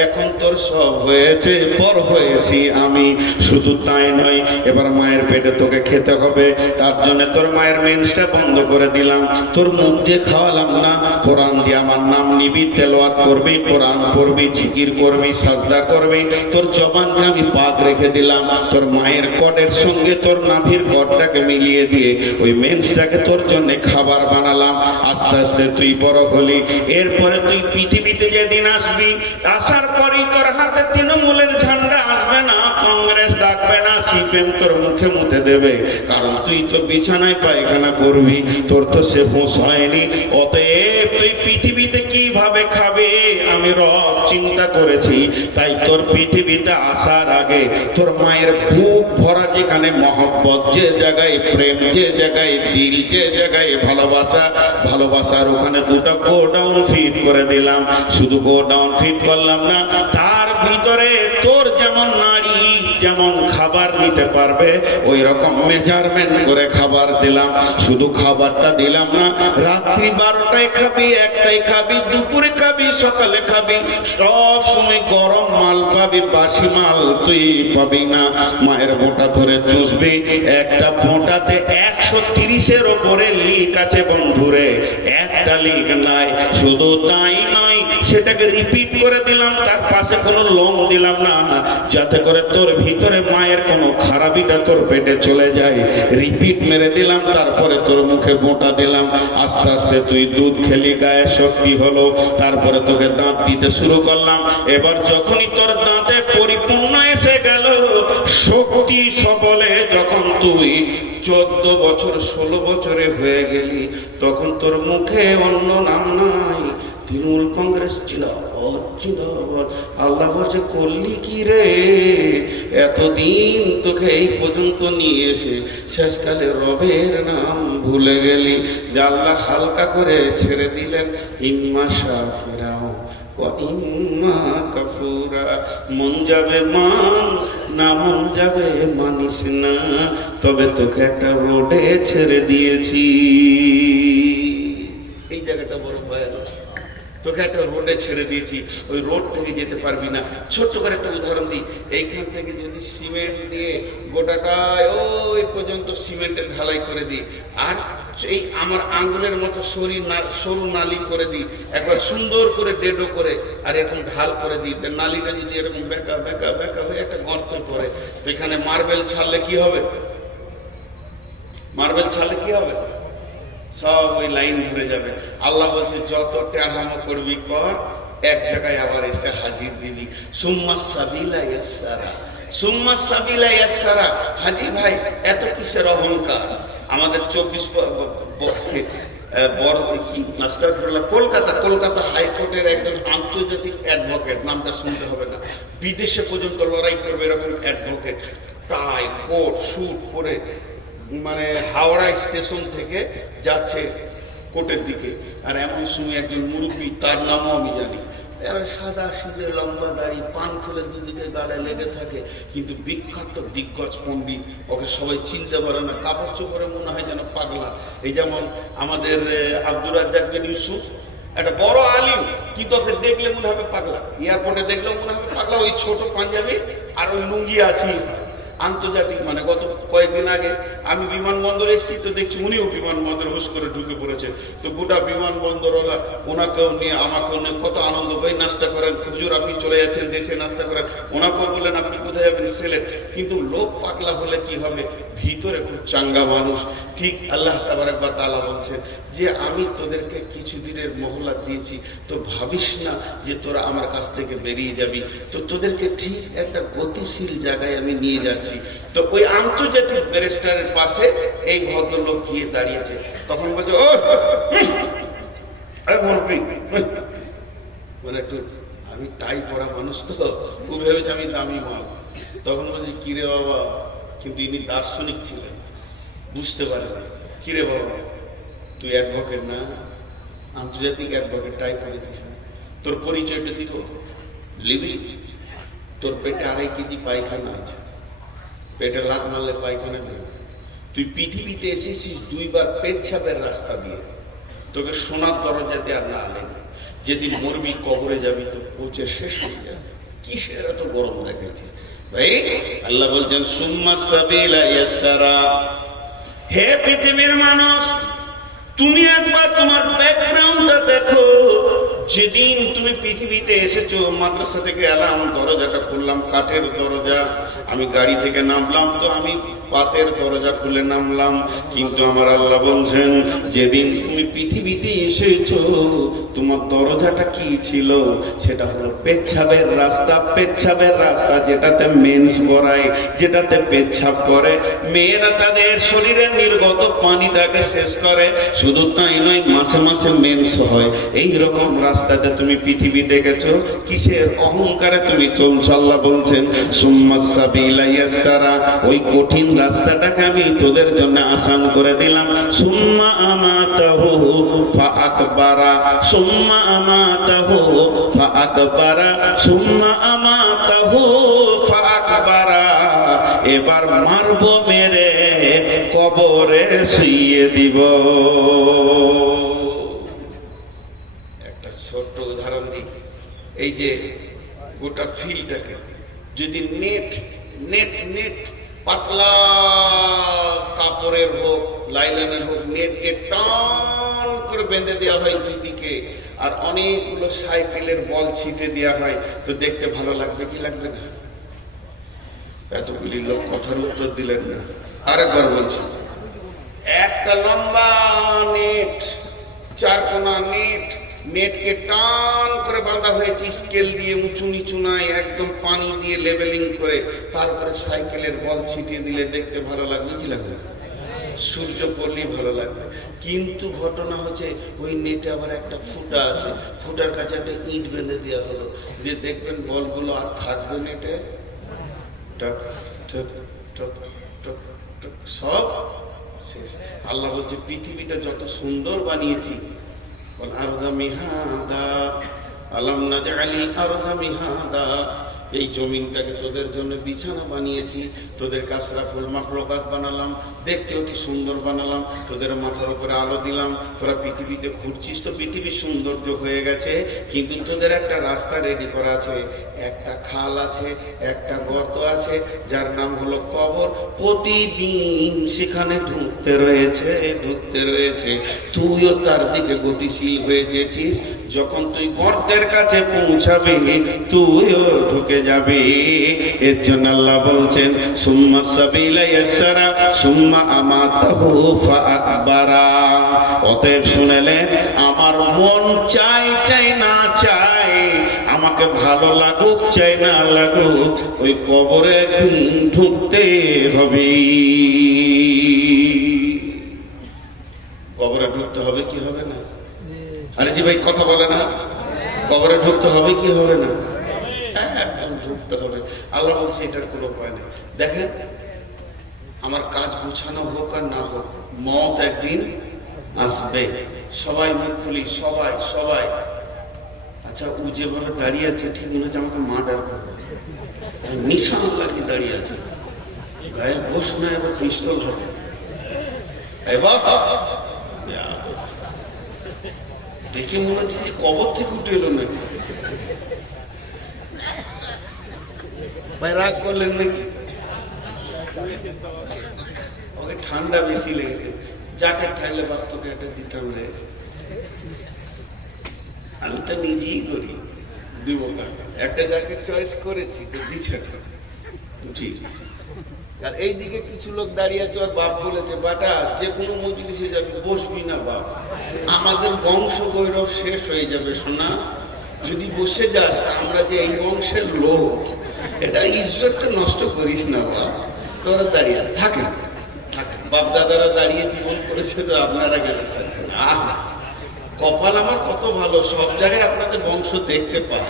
এখন তোর সব হয়েছে, পর হয়েছি আমি। শুধু তাই নয়, এবার মায়ের পেটে তোকে খেতে হবে, তার জন্য তোর মায়ের মেন্সটা বন্ধ করে দিলাম। তোর মুখ দিয়ে খাওয়ালাম না, কোরআন দিয়ে আমার নাম নিবি, তেলাওয়াত করবি, কোরআন পড়বি, জিকির করবি, সাজদা করবি। তোর জবানকে আমি পাক রেখে দিলাম। তোর মায়ের কটের সঙ্গে তোর নাভির কটটাকে মিলিয়ে দিয়ে ওই মেন্সটাকে তোর জন্য খাবার বানালাম। আস্তে আস্তে তুই বড় হলি। এরপরে তুই পৃথিবীতে যেদিন আসবি, আসার পরই তোর হাতে তৃণমূলের ঝান্ডা আসবে না, কংগ্রেস ডাকবে না, সিপিএম তোর মুখে মুখে দেবে, কারণ তুই তো বিছানায় পায়খানা করবি, তোর তো সে হোশ হয়নি। অতএব তুই পৃথিবীতে কিভাবে খাবে আমি রব চিন্তা করেছি। তাই তোর পৃথিবীতে আসার আগে তোর মায়ের বুক ভরা যেখানে মহব্বত, যে জায়গায় প্রেম, যে জায়গায় দিল, যে জায়গায় ভালোবাসা, ভালোবাসার ওখানে দুটো গোডাউন ফিট করে দিলাম। শুধু গোডাউন ফিট করলাম না, তার ভিতরে তোর যেমন নারী যেমন খাবার নিতে পারবে ওই রকম মেজারমেন্ট করে খাবার দিলাম। শুধু খাবারটা দিলাম না, রাত্রি 12টায় খাবি, 1টায় খাবি, দুপুরে খাবি, সকালে খাবি, সব সময় গরম মাল পাবি, বাসি মাল তুই পাবি না। মায়ের বোঁটা ধরে চুষবি, একটা বোঁটাতে 130-এর ওপরে লিক আছে বন্ধুরে, একটা লিক নাই। শুধু তাই নয়, সেটাকে রিপিট করে দিলাম, তার পাশে কোনো লোম দিলাম না, যাতে করে তোর ভিতরে মায়ের কোনো খারাপিটা তোর পেটে চলে যায়। রিপিট মেরে দিলাম, তারপরে তোর মুখে বোঁটা দিলাম। আস্তে আস্তে তুই দুধ খেলি, গায়ে শক্তি হলো, তারপরে তোকে দাঁত দিতে শুরু করলাম। এবার যখনই তোর দাঁতে পরিপূর্ণ এসে গেল, শক্তি সবলে যখন তুই 14 বছর 16 বছরে হয়ে গেলি, তখন তোর মুখে অন্য নাম নাই, তৃণমূল কংগ্রেস ছিল। আল্লাহ বলছে করলি কি রে, এতদিন তোকে এই পর্যন্ত নিয়ে এসে শেষকালে রবের নাম ভুলে গেলি। যে আল্লাহ হালকা করে ছেড়ে দিলেন, ইম্মা শাকিরা ওয়া ইম্মা কাফুরা। মন যাবে মান, না মন যাবে মানিস না, তবে তোকে একটা রোডে ছেড়ে দিয়েছি। এই জায়গাটা বড় ভয়ানক। তোকে একটা রোডে ছেড়ে দিয়েছি, ওই রোড থেকে যেতে পারবি না। ছোট্ট করে একটা উদাহরণ দিই, এইখান থেকে যদি সিমেন্ট দিয়ে গোটাটায় ওই পর্যন্ত সিমেন্টের ঢালাই করে দিই, আর এই আমার আঙ্গুলের মতো সরু নালি করে দিই, একবার সুন্দর করে ডেডো করে, আর এরকম ঢাল করে দিই, নালিটা যদি এরকম বেঁকা বেঁকা বেঁকা হয়ে একটা গর্ত করে, তো এখানে মার্বেল ছাড়লে কি হবে? মার্বেল ছাড়লে কি হবে? সব ওই লাইন ধরে যাবে। আল্লাহ বলছে যত টেढ़ামো করবি কর, এক জায়গায় আবার এসে হাজির দিবি। সুম্মা সাবিলা ইয়াসসারা, সুম্মা সাবিলা ইয়াসসারা। হাজি ভাই, এত কিসের অহংকার? আমাদের 24 কলকাতা হাইকোর্টের একজন আন্তর্জাতিক অ্যাডভোকেট, নামটা শুনতে হবে না, বিদেশে পর্যন্ত লড়াই করবে এরকম অ্যাডভোকেট, টাই কোট স্যুট পরে, মানে হাওড়া স্টেশন থেকে যাচ্ছে কোর্টের দিকে, আর এমন সময় একজন মুরব্বী, তার নামও আমি জানি, এবার সাদা সিধে লম্বা দাড়ি, পান খুলে দুদিকে গালে লেগে থাকে, কিন্তু বিখ্যাত দিগ্গজ পণ্ডিত, ওকে সবাই চিনতে পারে না, কাপড় চোপড়ে মনে হয় যেন পাগলা। এই যেমন আমাদের আব্দুর রাজ্জাক বিন ইউসুফ, একটা বড় আলিম, কিন্তু ওকে দেখলে মনে হবে পাগলা, এয়ারপোর্টে দেখলেও মনে হবে পাগলা। ওই ছোট পাঞ্জাবি আর ওই লুঙ্গি আছেই। আন্তর্জাতিক মানে গত কয়েকদিন আগে আমি বিমানবন্দরে এসেছি, তো দেখছি উনিও বিমানবন্দরে হুশ করে ঢুকে পড়েছে। তো গোটা বিমানবন্দর ওনাকেও নিয়ে আমাকেও নিয়ে কত আনন্দ। ভাই নাস্তা করেন, হুজুর আপনি চলে যাচ্ছেন দেশে, নাস্তা করেন। ওনাকেও বললেন আপনি কোথায় যাবেন, সিলেট। কিন্তু লোক পাগলা হলে কি হবে, ভিতরে খুব চাঙ্গা মানুষ। ঠিক আল্লাহ তাবারক ওয়া তাআলা বলছেন যে আমি তোদেরকে কিছুদিনের মহল্লা দিয়েছি, তো ভাবিস না যে তোরা আমার কাছ থেকে বেরিয়ে যাবি। তো তোদেরকে ঠিক একটা গতিশীল জায়গায় আমি নিয়ে যাচ্ছি। তো ওই আন্তর্জাতিক ব্যারিস্টারের পাশে এই ভদ্রলোক গিয়ে দাঁড়িয়েছে। তখন বলছে ও মুরব্বি, মানে একটু আমি টাই পড়া মানুষ, তো ও ভেবেছে আমি দামি মাল। তখন বলছে কিরে বাবা, কিন্তু ইনি দার্শনিক ছিলেন, বুঝতে পারেন। কিরে বাবা তুই অ্যাডভোকেট না, আন্তর্জাতিক অ্যাডভোকেট, টাই পড়েছিস না, তোর পরিচয়টা দিব, লিবি? তোর পেটে 2.5 কেজি পায়খানা আছে, পেটে লাত মারলে পায়খানা নেই। তুই পৃথিবীতে এসেছিস 2 বার পেচ্ছাপের রাস্তা দিয়ে, তোকে সোনার দরজাতে আর না আলেন। যেদিন মরবি কবরে যাবি তো পচে শেষ হয়ে যাবে। কিসের এত গরম দেখাচ্ছিস ভাই? আল্লাহ বলছেন সুম্মা সাবিলা ইয়াসসারা। হে পৃথিবীর মানুষ, তুমি একবার তোমার ব্যাকগ্রাউন্ডটা দেখো। যেদিন তুমি পৃথিবীতে এসেছো, মাদ্রাসা থেকে এলাম, দরজাটা খুললাম, কাঠের দরজা। আমি গাড়ি থেকে নামলাম তো আমি পাতের দরজা খুলে নামলাম। কিন্তু আমার আল্লাহ বলছেন যেদিন তুমি পৃথিবীতে এসেছো তোমার দরজাটা কি ছিল? সেটা হলো পেচ্ছাবের রাস্তা। পেচ্ছাবের রাস্তা যেটাতে মেন্স করায়, যেটাতে পেচ্ছাব করে। মেয়েরা তাদের শরীরের নির্গত পানিটাকে শেষ করে। শুধু তাই নয়, মাসে মাসে মেন্স হয়। এইরকম রাস্তাতে তুমি পৃথিবী দেখেছো। কিসের অহংকারে তুমি চলছো? আল্লাহ বলছেন সুম্মা সাবিলা ইয়াসসারা। ওই কঠিন রাস্তাটাকে আমি তোদের জন্য আসান করে দিলাম। সুম্মা আমাতাহু ফাআকবারা, সুম্মা আমাতাহু ফাআকবারা, সুম্মা আমাতাহু ফাআকবারা। এবার মারবো, মেরে কবরে শুইয়ে দিব। একটা ছোট্ট উদাহরণ দিই। এই যে গোটা ফিল্ডটাকে যদি নেট নেট নেট পাতলা কাপড়ের হোক, লাইলনের হোক, নেটকে টান করে বেঁধে দেওয়া হয় দুদিকে, আর অনেকগুলো সাইকেলের বল ছিটে দেওয়া হয়, তো দেখতে ভালো লাগবে কি লাগবে না? এতগুলি লোক কথার উত্তর দিলেন না। আরেকবার বলছি, একটা লম্বা নেট, 4 কোনা নেট, নেটকে টান করে বাঁধা হয়েছে স্কেল দিয়ে, উঁচু নিচু নাই, একদম পানি দিয়ে লেভেলিং করে। তারপরে সাইকেলের বল ছিটিয়ে দিলে দেখতে ভালো লাগবে কি লাগবে? সূর্য পড়লেই ভালো লাগবে। কিন্তু ঘটনা হচ্ছে ওই নেটে আবার একটা ফুটা আছে, ফুটার কাছে একটা ইট বেঁধে দেওয়া হলো, যে দেখবেন বলগুলো আর থাকবে নেটে, টক টক টক টক টক, সব শেষ। আল্লাহ বলছে পৃথিবীটা যত সুন্দর বানিয়েছি, এই জমিনটাকে তোদের জন্য বিছানা বানিয়েছি, তোদের কাসরাফুল মাখলুকাত বানালাম, দেখতে অতি সুন্দর বানালাম, তোদের মাথার উপরে আলো দিলাম। তোরা পৃথিবীতে ঘুরছিস তো পৃথিবী সৌন্দর্য হয়ে গেছে, কিন্তু তোদের একটা রাস্তা রেডি করা আছে, একটা খাল আছে, একটা গর্ত আছে, যার নাম হলো কবর। প্রতিদিন সেখানে ঢুকতে রয়েছে। তুইও তার দিকে গতিশীল হয়ে গেছিস। যখন তুই গর্তের কাছে পৌঁছাবি তুইও ঢুকে যাবি। এর জন্য আল্লাহ বলছেন সুম্মা সাবিলা ইয়াসসারা সুম্মা আমাতাহু ফাআকবারা। অতএব শুনেলেন, আমার মন চাই না চাই, আমাকে ভালো লাগুক চাই না লাগুক, ওই কবরে ঢুকতে হবে। কবরে ঢুকতে হবে কি হবে না? আরে জি ভাই কথা বলে না, কবরে ঢুকতে হবে কি হবে না? হ্যাঁ, ঢুকতে হবে। আল্লাহ বলছে এটার কোনো উপায় নেই। দেখেন, আমার কাজ গুছানো হোক আর না হোক, মত একদিন আসবে। সবাই মুখ খুলি, সবাই সবাই। আচ্ছা, ও যেভাবে দাঁড়িয়ে আছে ঠিক মনে হচ্ছে আমাকে মার্ডার করবে, নিশান লাগিয়ে দাঁড়িয়ে আছে, গায়ে ঘোষ না, এবার পিস্তল হবে। দেখে মনে হচ্ছে যে কবর থেকে উঠে এলো নাকি। ভাই রাগ করলেন নাকি? ওকে ঠান্ডা বেশি লেগেছে, জ্যাকেট খাইলে বাদ তোকে একটা দিতাম রে। আমি তো নিজেই করি, দিব একটা জ্যাকেট চয়েস করেছি তো দিচ্ছে ঠিক। আর এইদিকে কিছু লোক দাঁড়িয়ে আছে, আর বাপ বলেছে বাটা যে কোনো মজলিসে যাবি বসবি না বাপ, আমাদের বংশ গৌরব শেষ হয়ে যাবে সোনা, যদি বসে যাস তা আমরা যে এই বংশের লোক, এটা ইজ্জতটা নষ্ট করিস না বাপ। তোরা দাঁড়িয়ে থাকেন থাকেন, বাপ দাদারা দাঁড়িয়ে জীবন করেছে তো আপনারা গেলে থাকবেন। কপাল আমার কত ভালো, সব জায়গায় আপনাদের বংশ দেখতে পাই,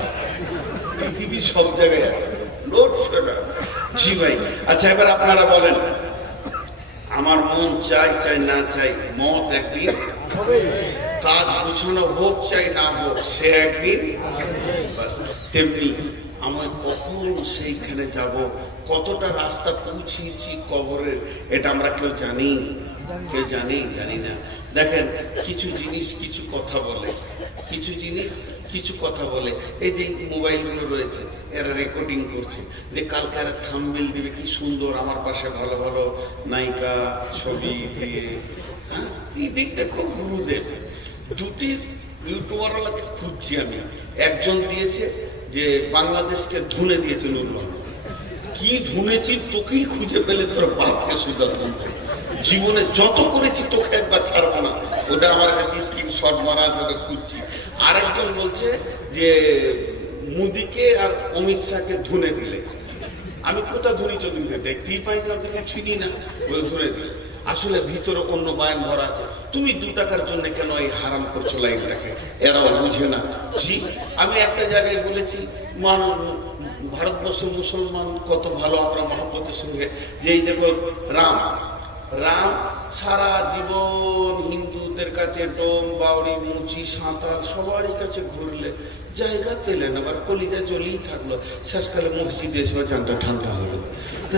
পৃথিবীর সব জায়গায় আছে লোড ছোটা। জি ভাই, আচ্ছা এবার আপনারা বলেন, আমার মন চাই চাই না চাই, মত একদিন কাজ গুছানো হোক চাই না হোক, সে একদিন তেমনি আমি কখন সেইখানে যাব, কতটা রাস্তা পৌঁছিয়েছি কবরের, এটা আমরা কেউ জানি, কেউ জানি না। দেখেন কিছু জিনিস কিছু কথা বলে, কিছু জিনিস কিছু কথা বলে। এই যে মোবাইলগুলো রয়েছে, এরা রেকর্ডিং করছে, যে কালকে এরা থাম্বনেল দিবে কি সুন্দর, আমার পাশে ভালো ভালো নায়িকা ছবি দিয়ে। এই দিকটা খুব গুরুদেব। দুটি ইউটিউবারওয়ালাকে খুঁজছি আমি, একজন দিয়েছে যে বাংলাদেশকে ধুনে দিয়েছে নুরুল, কি ধুনেছি তোকেই খুঁজে পেলে তোর বাপকে সুদারতাম, জীবনে যত করেছি তোকে একবার ছাড়বো না, ওটা আমার কাছে স্ক্রিনশট মারা আছে, ওটা খুঁজছি। আরেকজন বলছে যে মোদিকে আর অমিত শাহকে ধুনে দিলে, আমি কোথা ধুনি চলি দেখতেই পাই না, চিনি না, বলে ধুনে দিলে। আসলে ভিতরে অন্য বায়ান ভরা আছে, তুমি 2 টাকার জন্য কেন এই হারাম করছো লাইনটাকে, এরাও বুঝে না। জি, আমি একটা জায়গায় বলেছি ভারতবর্ষের মুসলমান কত ভালো, আমরা মহব্বতের সঙ্গে, যে এই দেখো রাম সারা জীবন হিন্দুদের কাছে ডোম বাউরি মুচি সাঁতার সবারই কাছে ঘুরলে জায়গা পেলেন, আবার কলিজা জ্বলেই থাকলো, শেষকালে মসজিদে এসে চানটা ঠান্ডা হলো।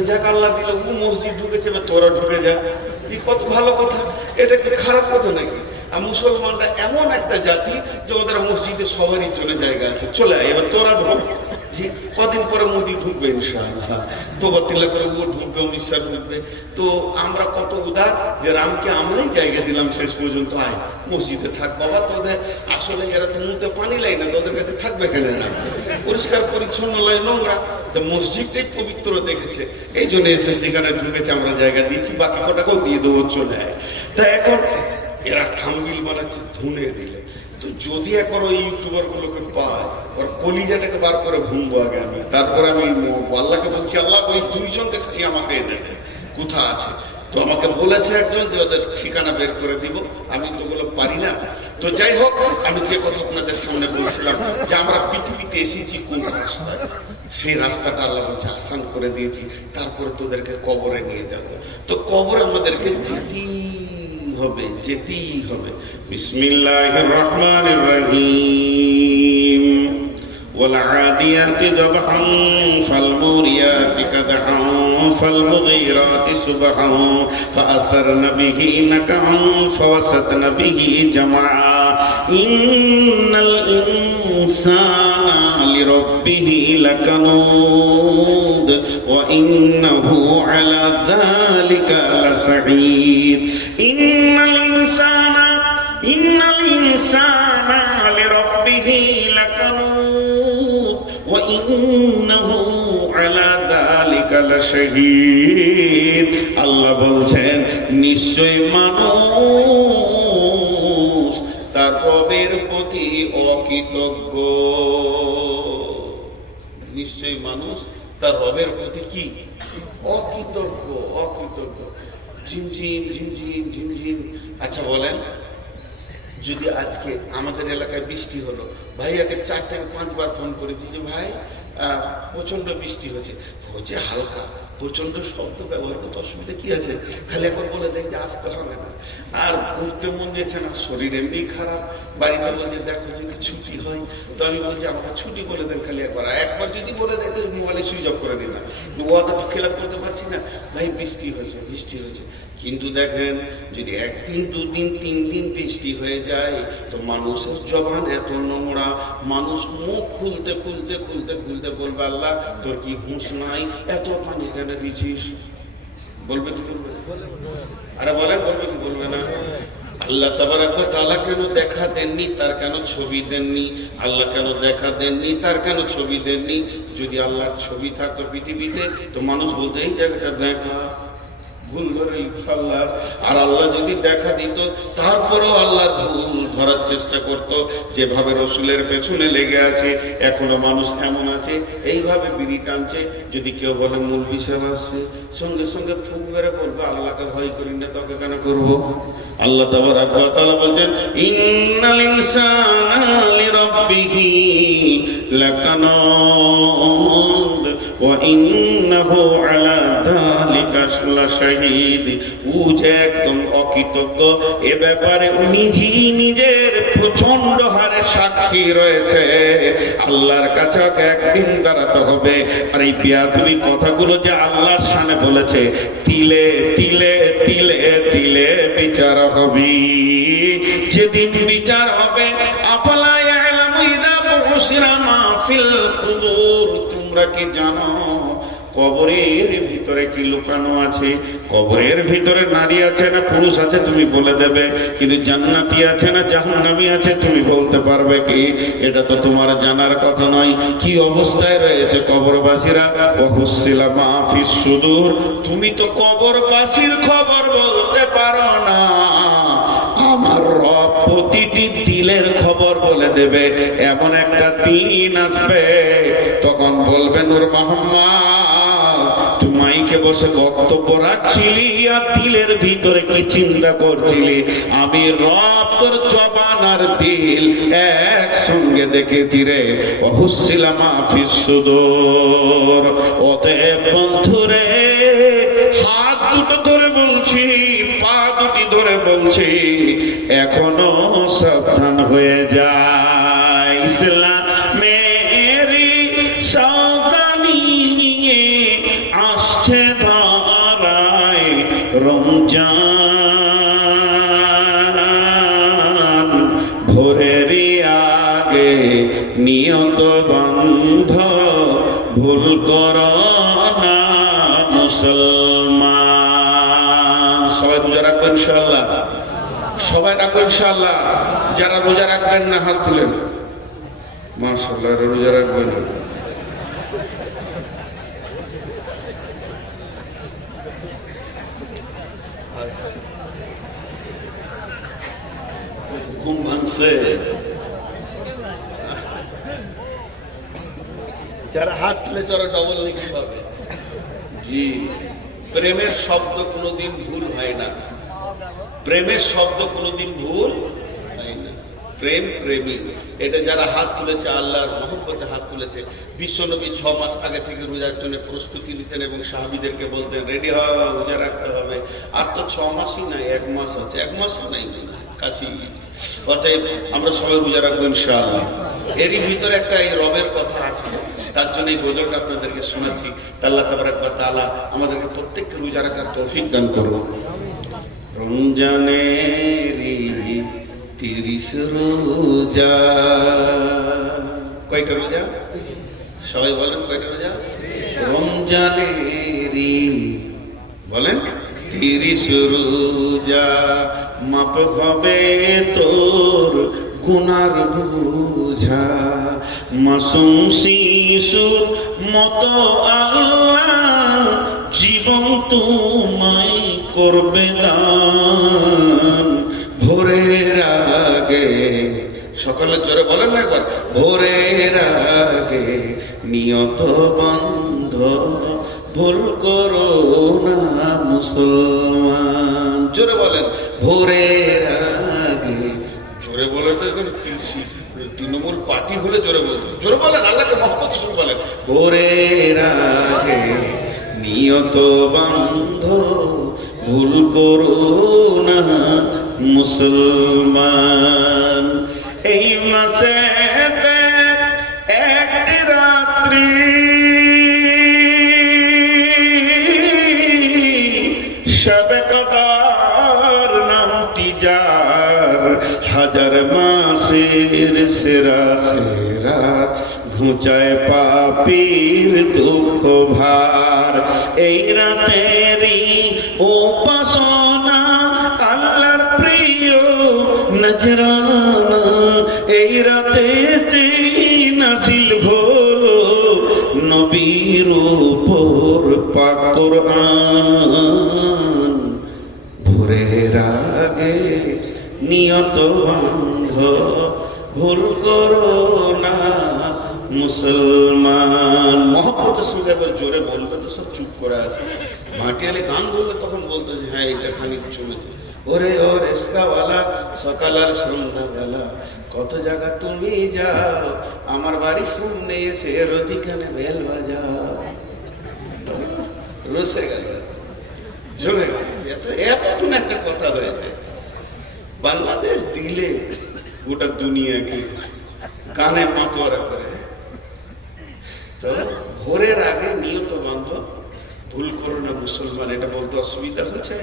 যাক আল্লাহ দিল, ও মসজিদ ঢুকেছে, তোরা ঢুকে যা, এই কত ভালো কথা, এটা কি খারাপ কথা নাকি? আর মুসলমানরা এমন একটা জাতি যে ওদের মসজিদে সবারই চলে জায়গা আছে, চলে আয় এবার তোরা ঢুক। কদিন পরে মোদী ঢুকবে ইনশাআল্লাহ, তোবাতিল্লা করে ও ঢুকবে, অমিত শাহ ঢুকবে। তো আমরা কত উদার যে রামকে আমরাই জায়গা দিলাম, শেষ পর্যন্ত আয় মসজিদে থাক বাবা, তোদের আসলে এরা তো মুখে পানি লাই না, তোদের কাছে থাকবে কেন না, পরিষ্কার পরিচ্ছন্ন লয়, নোংরা, তো মসজিদটাই পবিত্র দেখেছে, এই জন্য এসে সেখানে ঢুকেছে, আমরা জায়গা দিয়েছি, বাকি কটাকেও দিয়ে দেবো, চলে আয়। তা এখন এরা থাম্বনেল বানাচ্ছে ধুনে দিলে, তো যদি একবার ওই ইউটিউবার গুলোকে পায়, ওর কলিজাটাকে বার করে ভুলবো আগে আমি, তারপরে আমি আল্লাহকে বলছি, আল্লাহ ওই 2 জনকে খালি আমাকে এনেছে, কোথা আছে। তো আমাকে বলেছে একজন যে ওদের ঠিকানা বের করে দিব, আমি তো ওগুলো পারি না। তো যাই হোক, আমি যে কথা আপনাদের সামনে বলছিলাম যে আমরা পৃথিবীতে এসেছি কোন রাস্তায়, সেই রাস্তাটা আল্লাহ বলছে আসান করে দিয়েছি, তারপরে তোদেরকে কবরে নিয়ে যাব। তো কবরে আমাদেরকে যেতেই হবে। বিসমিল্লাহির রহমানির রহিম। والعاديات ضبحا فالموريات قدحا فالمغيرات صبحا فأثرن به نقعا فوسطن به جمعا إن الإنسان لربه لكنود وإنه على ذلك لشهيد إن الإنسان لربه لكنود وإنه على ذلك لشهيد। আল্লাহ বলছেন নিশ্চয় মানুষ তার রবের প্রতি অকৃতজ্ঞ, নিশ্চয় মানুষ তার রবের প্রতি কি অকৃতজ্ঞ। ঝিমঝিম ঝিমঝিম ঝিমঝিম। আচ্ছা বলেন, যদি আজকে আমাদের এলাকায় বৃষ্টি হলো, ভাইয়াকে 4 থেকে 5 বার ফোন করেছি যে ভাই প্রচন্ড বৃষ্টি হচ্ছে, হচ্ছে হালকা, প্রচন্ড শব্দ ব্যবহার করতে অসুবিধা কি আছে, খালি একবার বলে দেয় যে আসতে হবে না। আর ঘুরতে মন দিয়েছে না, শরীর এমনি খারাপ, বাড়িতে বলছে দেখো যদি ছুটি হয়, তো আমি বলছি আমাকে ছুটি বলে দেন খালি একবার, একবার যদি বলে দেয় তো মোবাইলে সুইচ অফ করে দিন না, ওয়াদা তো খেলাপ করতে পারছি না। ভাই বৃষ্টি হয়েছে, বৃষ্টি হয়েছে, কিন্তু দেখেন যদি একদিন দুদিন 3 দিন বৃষ্টি হয়ে যায় তো মানুষের জবান এত নোংরা, মানুষ মুখ খুলতে খুলতে খুলতে খুলতে বলবে আল্লাহ তোর কি হুঁশ নাই, এত পানি কেন দিছিস? বলবে কি বলবে? আরে বলেন, বলবে কি বলবে না? আল্লাহ তাবারক ওয়া তাআলা কেন দেখা দেননি, তার কেন ছবি দেননি? আল্লাহ কেন দেখা দেননি, তার কেন ছবি দেননি? যদি আল্লাহর ছবি থাকতো পৃথিবীতে তো মানুষ বলতো এই জায়গাটা দেখা, ভুল ধরে আল্লাহ। আর আল্লাহ যদি দেখা দিত তারপরেও আল্লাহ ভুল ধরার চেষ্টা করত। যেভাবে রসুলের পেছনে লেগে আছে এখনো মানুষ এমন আছে এইভাবে বিড়ি টানছে, যদি কেউ বলে মৌলভী সাহেব আসছে সঙ্গে সঙ্গে ফুক মেরে বলবে আল্লাহকে ভয় করি না, তোকে কেন করব? আল্লাহ তাবারক ওয়া তাআলা বলেন ইন্নাল ইনসানা লিরাব্বিহি লাকানুদ ওয়া ইন্নাহু আলা যালিকা লাশাহীদ। ও যে একদম অকৃতজ্ঞ, এ ব্যাপারে নিজেই নিজের প্রচন্ড হারে সাক্ষী রয়েছে। আল্লাহর কাছে একদিন দাঁড়াতে হবে। আর এই বেয়াদবি কথাগুলো যে আল্লাহর সামনে বলেছে, তিলে তিলে তিলে তিলে বিচার হবে। যেদিন বিচার হবে আফালা ইয়ালামু ইযা বুশিরা মা ফিল কুবুর, তোমরা কি জানো কবরের ভিতরে কি লুকানো আছে? কবরের ভিতরে নারী আছে না পুরুষ আছে তুমি বলে দেবে, কিন্তু জান্নাতি আছে না জাহান্নামী আছে তুমি বলতে পারবে কি? এটা তো তোমার জানার কথা নয়। কি অবস্থায় রয়েছে কবরবাসীরা? ওয়াহুসিলা মা ফিস সুদূর, তুমি তো কবরবাসীর খবর বলতে পারো না। আমার রব প্রতিটি দিলের খবর বলে দেবে। এমন একটা দিন আসবে তখন বলবে নূর মোহাম্মদ তুমি মাইকে বসে বক্তব্য রাখছিলি আর দিলের ভিতরে কি চিন্তা করছিলি? আমি রব তোর জবান আর দিল একসঙ্গে দেখেছি রে। ওয়াহুসিলা মা ফিস সুদূর। অতএব বন্ধুরে হাত দুটো ধরে বলছি, পা দুটি ধরে বলছি, এখনো সাবধান হয়ে যায়। ইসলামেরই সাবধানী আসছে ধরায় রমজান, ভোরেরই আগে নিয়ত বন্ধ, ভুল করো না মুসলমান। সবাই রোজা রাখবেন ইনশাআল্লাহ, সবাই রাখবেন ইনশাআল্লাহ। যারা রোজা রাখবেন না হাত তুলেন। মাশাআল্লাহ, রোজা রাখবেন। ঘুম ভাঙছে? যারা হাত তুলেছে ওরা ডবল লিখতে পারবে। জি, প্রেমের শব্দ কোনোদিন ভুল হয় না, প্রেমের শব্দ কোনোদিন ভুল হয় না। প্রেম প্রেমী, এটা যারা হাত তুলেছে আল্লাহর মহব্বতে হাত তুলেছে। বিশ্বনবী 6 মাস আগে থেকে রোজার জন্য প্রস্তুতি নিতেন এবং সাহাবীদেরকে বলতেন রেডি হও, রোজা রাখতে হবে। আর তো 6 মাসই নাই, 1 মাস আছে, 1 মাসও নাই, কাছেই গিয়েছি। অতএব আমরা সবাই রোজা রাখবো ইনশাআল্লাহ। এরই ভিতরে একটা এই রবের কথা আছে, তার জন্য এই গজলটা আপনাদেরকে শোনাচ্ছি। আল্লাহ তাবারক ওয়া তাআলা আমাদেরকে প্রত্যেককে রোজা রাখার তৌফিক দান করুন। রমজানেরই 30 রোজা। কয়টা রোজা? সবাই বলেন কয়টা রোজা? রমজানেরই বলেন 30 রোজা। মাপ হবে তোর গুনার বোঝা, মাসুম শিশুর মতো আল্লাহ জীবন তোমায় করবে দান। ভোরের আগে, সকলে জোরে বলেন না একবার, ভোরের আগে নিয়ত বন্ধ, ভুল করো না মুসলমান। জোরে বলেন, ভোরের আগে। জোরে বলে তো তৃণমূল পার্টি হলে জোরে বলতো, জোরে বলেন, আল্লাহকে মহব্বতের সঙ্গে বলেন, ভোরের আগে নিয়ত বান্ধ ভুল করো না মুসলমান। এই মাসে একটি রাত্রি শবে কদর নামটি যার, হাজার মাসের সেরা সেরা ঘুচায় পাপীর দুঃখ ভার। এই রাতেরই উপাসনা আল্লাহর প্রিয় নজরানা, এই রাতেতে নাজিল হলো নবীর উপর পাক কোরআন। ভোরের আগে নিয়ত বান্ধ ভুল করো না মুসলমান। মহব্বতের সঙ্গে একবার জোরে বলবে তো সব চুপ করে আছে। ভাটিয়ালি গান বললে তখন বলতো যে হ্যাঁ এটা খানিক শুনেছি। ওরে ও রেস্কাওয়ালা সকাল আর সন্ধ্যাবেলা কত জায়গা তুমি যাও, আমার বাড়ির সামনে এসে রোজিখানে বেল বাজাও। রসে গেল, জমে গেছে, এতক্ষণ একটা কথা হয়েছে। বাংলাদেশ দিলে গোটা দুনিয়াকে কানে মাতোয়ারা করে। তো ভোরের আগে নিয়ত বান্ধব ভুল করো না মুসলমান, এটা বলতে অসুবিধা হচ্ছে?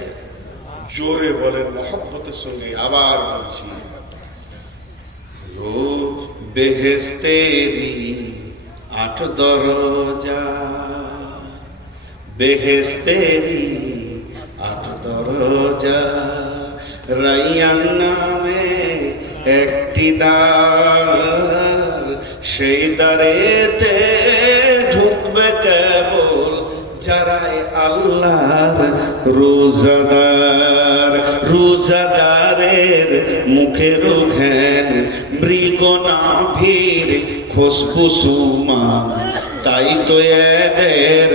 জোরে বলেন মহব্বতের সঙ্গে। আবার বলছি, রোজ বেহেশতেরি 8 দরজা, বেহেশতেরি 8 দরজা, রাইয়ান নামে একটি দ্বার, সেই দ্বারেতে ঢুকবে কেবল যারাই আল্লাহর রোজাদার। রোজাদারের মুখের ঘ্যান মৃগ নাভির খুশবুসুমা, তাই তো এদের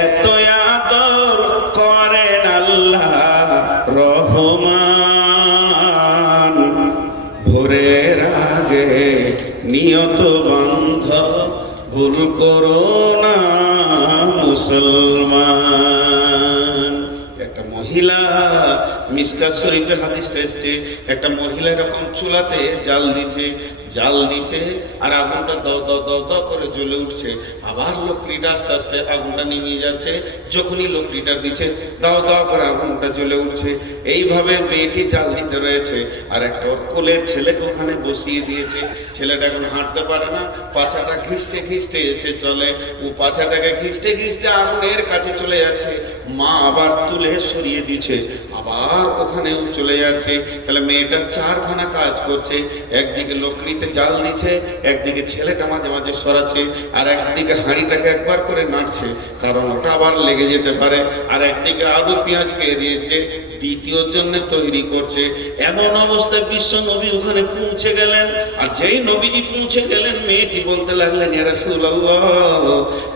এত আদর করেন আল্লাহ রহমান। ভোরের আগে নিয়ত বান্ধ ভুল করো না মুসলমান। একটা মহিলা, মিশকাত শরীফের হাদিসটা এসছে, একটা মহিলা এরকম চুলাতে জাল দিচ্ছে আর আগুনটা দাও দাও দাও দাও করে জ্বলে উঠছে। আবার লকড়িটা আস্তে আস্তে আগুনটা নিমিয়ে যাচ্ছে, যখনই লকড়িটা দিচ্ছে দাও দাও করে আগুনটা জ্বলে উঠছে। এইভাবে মেয়েটি জাল দিতে রয়েছে আর একটা ওর কোলের ছেলেকে ওখানে বসিয়ে দিয়েছে। ছেলেটা এখন হাঁটতে পারে না, পাছাটা ঘিসতে ঘিসতে এসে চলে, ও পাছাটাকে ঘিসতে ঘিসতে আগুনের কাছে চলে যাচ্ছে। মা আবার তুলে সরিয়ে দিচ্ছে, আবার ওখানেও চলে যাচ্ছে। তাহলে মেয়েটা 4খানা কাজ করছে, একদিকে লকড়িতে জাল দিচ্ছে, একদিকে ছেলেটা মাঝে মাঝে সরাচ্ছে, আর একদিকে হাঁড়িটাকে একবার করে নাড়ছে কারণ ওটা আবার লেগে যেতে পারে, আর একদিকে আলু পেঁয়াজ পেয়ে দিয়েছে, দ্বিতীয়র জন্য তৈরি করছে। এমন অবস্থায় বিশ্ব নবী ওখানে পৌঁছে গেলেন। আর যেই নবীজি পৌঁছে গেলেন, মেয়েটি বলতে লাগলেন, ইয়া রাসূলুল্লাহ,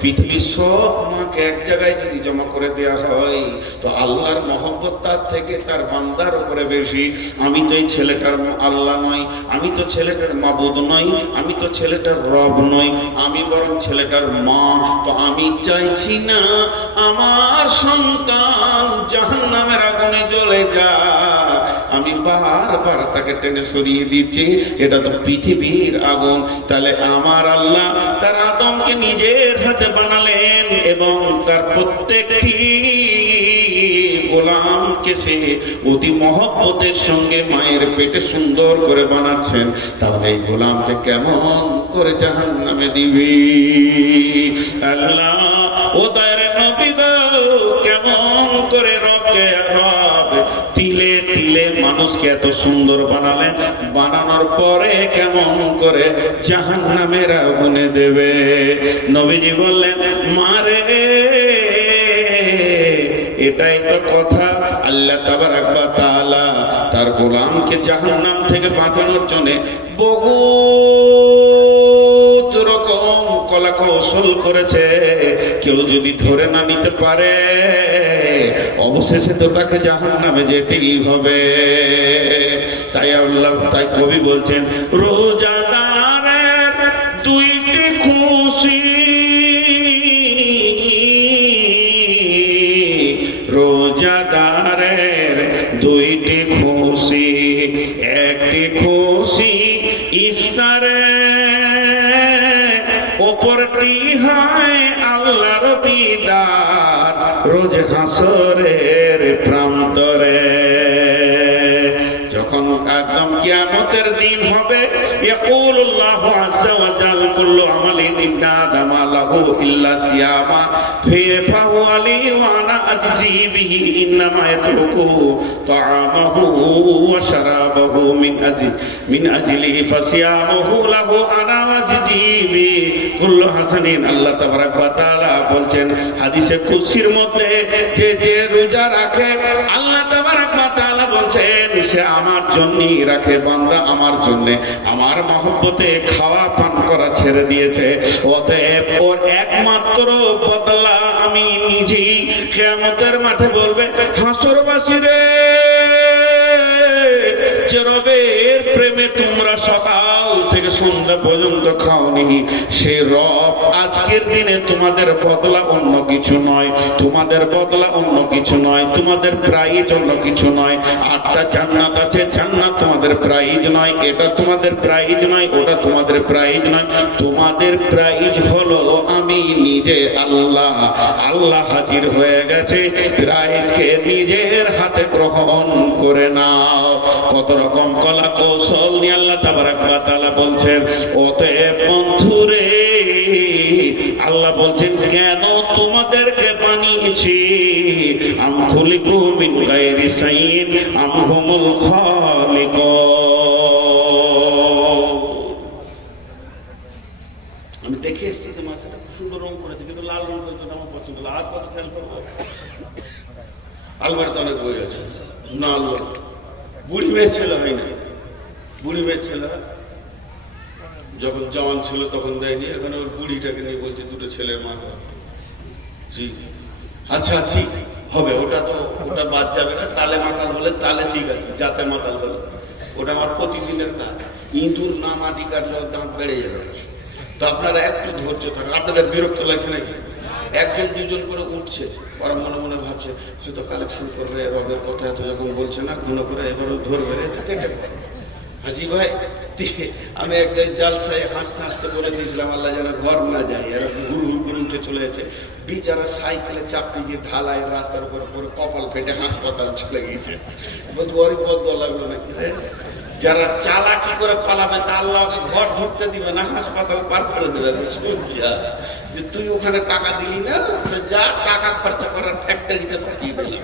পৃথিবীর সব মাকে এক জায়গায় যদি জমা করে দেওয়া হয় তো আল্লাহর মহব্বত তার থেকে তার বান্দার উপরে বেশি। আমি তো এই ছেলেটার আল্লাহ নই, আমি তো ছেলেটার মাবুদ নই, আমি তো ছেলেটার রব নই, আমি বরং ছেলেটার মা। তো আমি চাইছি না আমার সন্তান জাহান্নামের আগুনে জ্বলে যাক, আমি বারবার তাকে টেনে সরিয়ে দিচ্ছি। এটা তো পৃথিবীর আগুন। তাহলে আমার আল্লাহ তার আদমকে নিজের হাতে বানালেন এবং তার প্রত্যেকটি গোলামকে সে অতি মহব্বতের সঙ্গে মায়ের পেটে সুন্দর করে বানাচ্ছেন। তাহলে এই গোলামকে কেমন করে জাহান্নামে দিবি? আল্লাহ ও দয়ার নবী গো, কেমন করে রবকে রব তিলে তিলে মানুষকে এত সুন্দর বানালেন, বানানোর পরে কেমন করে জাহান্নামের আগুনে দেবে? নবীজি বললেন, মারে এটাই তো কথা। আল্লাহ তাবারাক ওয়া তাআলা তার গোলামকে জাহান্নাম থেকে বাঁচানোর জন্য বহুত রকম কলা কৌশল করেছে। কেউ যদি ধরে না নিতে পারে অবশেষে তো তাকে জাহান্নামে যেতেই হবে। তাই আল্লাহ, তাই কবি বলছেন, রোজাদার দুইটি খুশি, একটি খুশি ইফতারে, অপরটি হয় আল্লাহর দিদার রোজ হাসরের প্রান্তরে। যখন একদম কিয়ামতের দিন হবে, ইয়াকুলুল্লাহু আযজা ওয়া জাল কুল্লু আমালিন ইবনা আদম লাহু ইল্লা সিয়ামা ফাহুয়া লি ওয়া আনা আজজি বিহি ইন্নামা ইয়াতরুকু তাআমাহু ওয়া শারাবাহু মিন আজলিহি ফাসিয়ামুহু লাহু আনা আজজি বিহি কুল্লু হাসানিন। আল্লাহ তাবারাক ওয়া তাআলা বলছেন হাদিসে কুদসির মধ্যে, যে যে রোজা রাখে আল্লাহ তাবারাক ওয়া তাআলা বলছেন সে আমার জন্যই রাখে, বান্দা আমার জন্য আমার মহব্বতে খাওয়া পান করা ছেড়ে দিয়েছে, অতএব ওর একমাত্র বদলা আমি নিজেই। কিয়ামতের মাঠে বলবে হাসরবাসী রে, যে রবের প্রেমে তোমরা সকাল থেকে সন্ধ্যা পর্যন্ত খাওনি, সে রব আজকের দিনে তোমাদের বদলা অন্য কিছু নয়, তোমাদের বদলা অন্য কিছু নয়, তোমাদের প্রাইজ অন্য কিছু নয়। 8টা জান্নাত আছে, জান্নাত তোমাদের প্রাইজ নয়, এটা তোমাদের প্রাইজ নয়, ওটা তোমাদের প্রাইজ নয়, তোমাদের প্রাইজ হলো আমি নিজে আল্লাহ। আল্লাহ হাজির হয়ে গেছে, প্রাইজকে নিজের হাতে গ্রহণ করে নাও। কত রকম কলা কৌশল নিয়ে আল্লাহ তাবারাক ওয়া তাআলা বলছেন, অতএব বন্ধুরে আল্লাহ বলছেন কেন তোমাদেরকে বানিয়েছি, আম খুলিকু মিন গায়রি শাইইন আম হুমুল খালিকুন। আমি দেখে এসেছি যে মাথাটা সুন্দর রং করেছে, কিন্তু লাল রং করেছে আমার পছন্দ। আর কত খেয়াল করবো, আলমারিতে অনেক বই আছে না, আল্লাহ বুড়ি মেয়ে ছেলে হয় না, বুড়ি মেয়ে ছেলে যখন জওয়ান ছিল তখন দেয়নি, এখন ওর বুড়িটাকে নিয়ে বলছে দুটো ছেলের মা। জি আচ্ছা ঠিক হবে, ওটা বাদ যাবে না। তালে মাতাল বলে তালে ঠিক আছে, যাতে মাতাল বলে ওটা আমার প্রতিদিনের কাজ। ইঁদুর না মাটি কাটলে দাঁত বেড়ে যাবে। তো আপনারা একটু ধৈর্য থাকেন। আপনাদের বিরক্ত লাগছে নাকি? একজন দুজন করে উঠছে, ওরা মনে মনে ভাবছে হয়তো কালেকশন করবে, রবের কথা এত যখন বলছে না গুণ করে এবারও ধরবে। হাজি ভাই, আমি একটা জালসায় হাসতে হাসতে বলে দিয়েছিলাম আল্লাহ যেন ঘর না যায়, এরা ঘুর ঘুর উঠে চলে গেছে। বিচারা সাইকেলে চাপতে গিয়ে ঢালাই রাস্তার উপর পরে কপাল ফেটে হাসপাতাল চলে গিয়েছে। বড় বদ্ধ লাগলো নাকি? যারা চালাকি করে পালাবে তা আল্লাহ ঘর ঢুকতে দিবে না, হাসপাতাল পার করে দেবে। যে তুই ওখানে টাকা দিলি না, যা টাকা খরচা করার ফ্যাক্টরিতে পাঠিয়ে দিলি।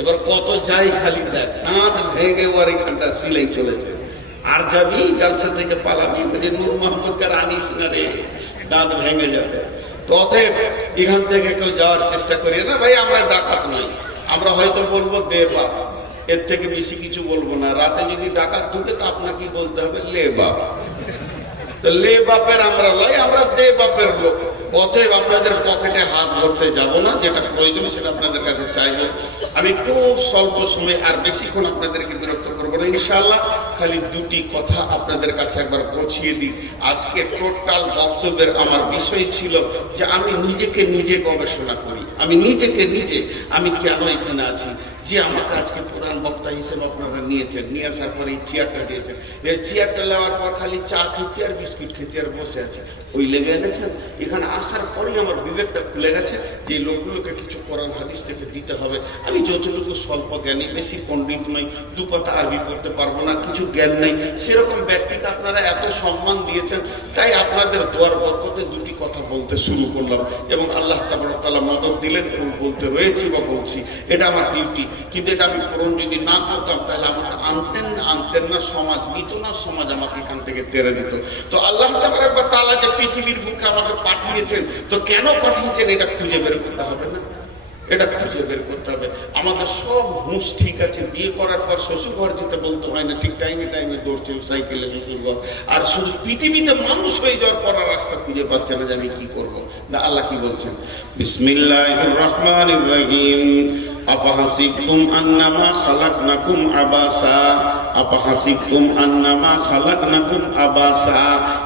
এবার কত যাই খালি দেখ, দাঁত ভেঙে ওর এখানটা সিলাই চলেছে। আর যাবি জালসা থেকে পালাবি, নূর মোহাম্মদকে আনিস না রে, দাঁত ভেঙে যাবে। তো অতএব এখান থেকে কেউ যাওয়ার চেষ্টা করি না ভাই। আমরা ডাকাত নই, আমরা হয়তো বলবো দে বাপ, এর থেকে বেশি কিছু বলবো না। রাতে যদি ডাকাত ঢুকে তো আপনাকে বলতে হবে লে বাপ। তো লে বাপের আমরা লয়, আমরা দে বাপের লোক। অতএব আপনাদের পকেটে হাত ধরতে যাব না, যেটা প্রয়োজন সেটা আপনাদের কাছে চাইবো। আমি খুব স্বল্প সময় আর বেশিক্ষণ আপনাদেরকে বিরক্ত করবো না ইনশাআল্লাহ। খালি দুটি কথা আপনাদের কাছে একবার পৌঁছিয়ে দিই। আজকে টোটাল বক্তব্যের আমার বিষয় ছিল যে আমি নিজেকে নিজে গবেষণা করি, আমি নিজেকে নিজে আমি কেন এখানে আছি। যে আমাকে আজকে প্রধান বক্তা হিসেবে আপনারা নিয়েছেন, নিয়ে আসার পরে এই চেয়ারটা দিয়েছেন, এই চেয়ারটা নেওয়ার পর খালি চা খেয়েছি আর বিস্কুট খেয়েছি আর বসে আছি, ওই লেগে এনেছেন। এখানে আসার পরেই আমার বিবেকটা খুলে গেছে যে লোকগুলোকে কিছু কোরআন হাদিস থেকে দিতে হবে। আমি যতটুকু স্বল্প জ্ঞানী, বেশি পণ্ডিত নই, দু কথা আরবি করতে পারবো না, কিছু জ্ঞান নেই, সেরকম ব্যক্তিকে আপনারা এত সম্মান দিয়েছেন, তাই আপনাদের দোয়ার বরকতে দুটি কথা বলতে শুরু করলাম এবং আল্লাহ তাআলা মদদ দিলেন এবং বলতে রয়েছি বা বলছি। এটা আমার ডিউটি। কিন্তু এটা আমি পূরণ যদি না করতাম তাহলে আমাকে আনতেন না সমাজ, নিত না সমাজ, আমাকে এখান থেকে তেড়ে দিত। তো আল্লাহ তাআলা যে পৃথিবীর বুকে আমাকে পাঠিয়েছেন, তো কেন পাঠিয়েছেন এটা খুঁজে বের করতে হবে না? এটা খুঁজে বের করতে হবে। আমাদের সব হুঁশ ঠিক আছে, বিয়ে করার পর শ্বশুর ঘর যেতে বলতে হয় না, ঠিক টাইমে টাইমে দৌড়ছে সাইকেলে শ্বশুর ঘর। আর শুধু পৃথিবীতে মানুষ হয়ে যাওয়ার পর রাস্তা খুঁজে পাচ্ছে না যে আমি কি করবো। না, আল্লাহ কি বলছেন? বিসমিল্লাহির রহমানির রহিম। আপাহাসিবতুম আন্নামা খালাকনাকুম আবাসা, আপাহাসিবতুম আন্নামা খালাকনাকুম আবাসা।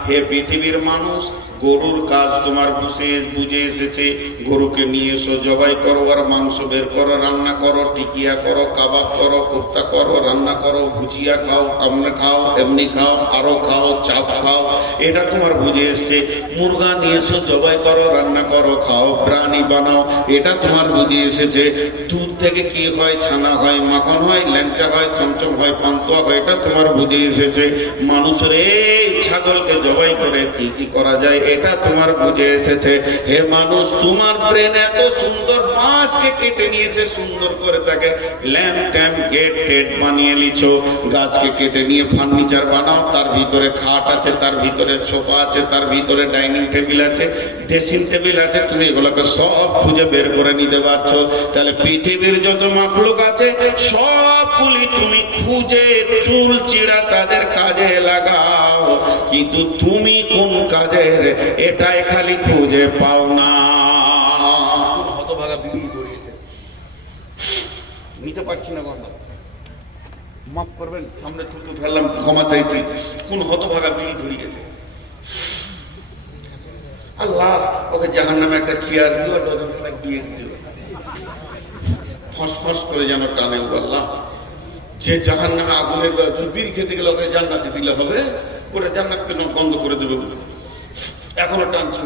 হে পৃথিবীর মানুষ, গরুর কাজ তোমার বুঝে এসেছে, গরুকে নিয়ে এসো, জবাই করো, আর মাংস বের করো, রান্না করো, টিকিয়া করো, কাবাব করো, কোফতা করো, রান্না করো, ভুজিয়া খাও, কামড়ে খাও, এমনি খাও, আরো খাও, চাপ খাও, এটা তোমার বুঝে এসছে। মুরগা নিয়ে এসো, জবাই করো, রান্না করো, খাও, প্রাণী বানাও, এটা তোমার বুঝে এসেছে। দুধ থেকে কি হয়, ছানা হয়, মাখন হয়, ল্যাংচা হয়, চমচম হয়, পান্তুয়া হয়, এটা তোমার বুঝে এসেছে। মানুষের এই ছাগলকে জবাই করে কি কি করা যায়, এটা তোমার বুঝে এসেছে। হে মানুষ, তোমার ব্রেন এত সুন্দর, বাঁশকে কেটে নিয়েছে সুন্দর করে, তাকে ল্যাম্প ট্যাম্প গেট টেট বানিয়ে লিছো, গাছকে কেটে নিয়ে ফার্নিচার বানাও, তার ভিতরে খাট আছে, তার ভিতরে সোফা আছে, তার ভিতরে ডাইনিং টেবিল আছে, ড্রেসিং টেবিল আছে, তুমি এগুলোকে সব খুঁজে বের করে নিতে পারছো। তাহলে পৃথিবীর যত মাখলুক আছে সবগুলি তুমি খুঁজে চুল চিড়া তাদের কাজে লাগাও, কিন্তু তুমি কোন কাজের এটাই খালি খুঁজে পাও না। হতভাগা বিড়ি ধরিয়েছে, নিতে পারছি না বাবা, মাফ করবেন, সামনে থুতু ফেললাম, ক্ষমা চাইছি। কোন হতভাগা বিড়ি ধরিয়েছে? আল্লাহ ওকে জাহান্নামে একটা চেয়ার দিও, ডজন ফ্লাগ দিয়ে দিও, ফসফস করে যেন টানে। আল্লাহ, যে জাহান্নামে আগুনের বিড়ি খেতে গেলে ওকে জান্নাতে দিলে হবে, ওটা জান্নাতকে বন্ধ করে দেবে বলে এখনো টানছে।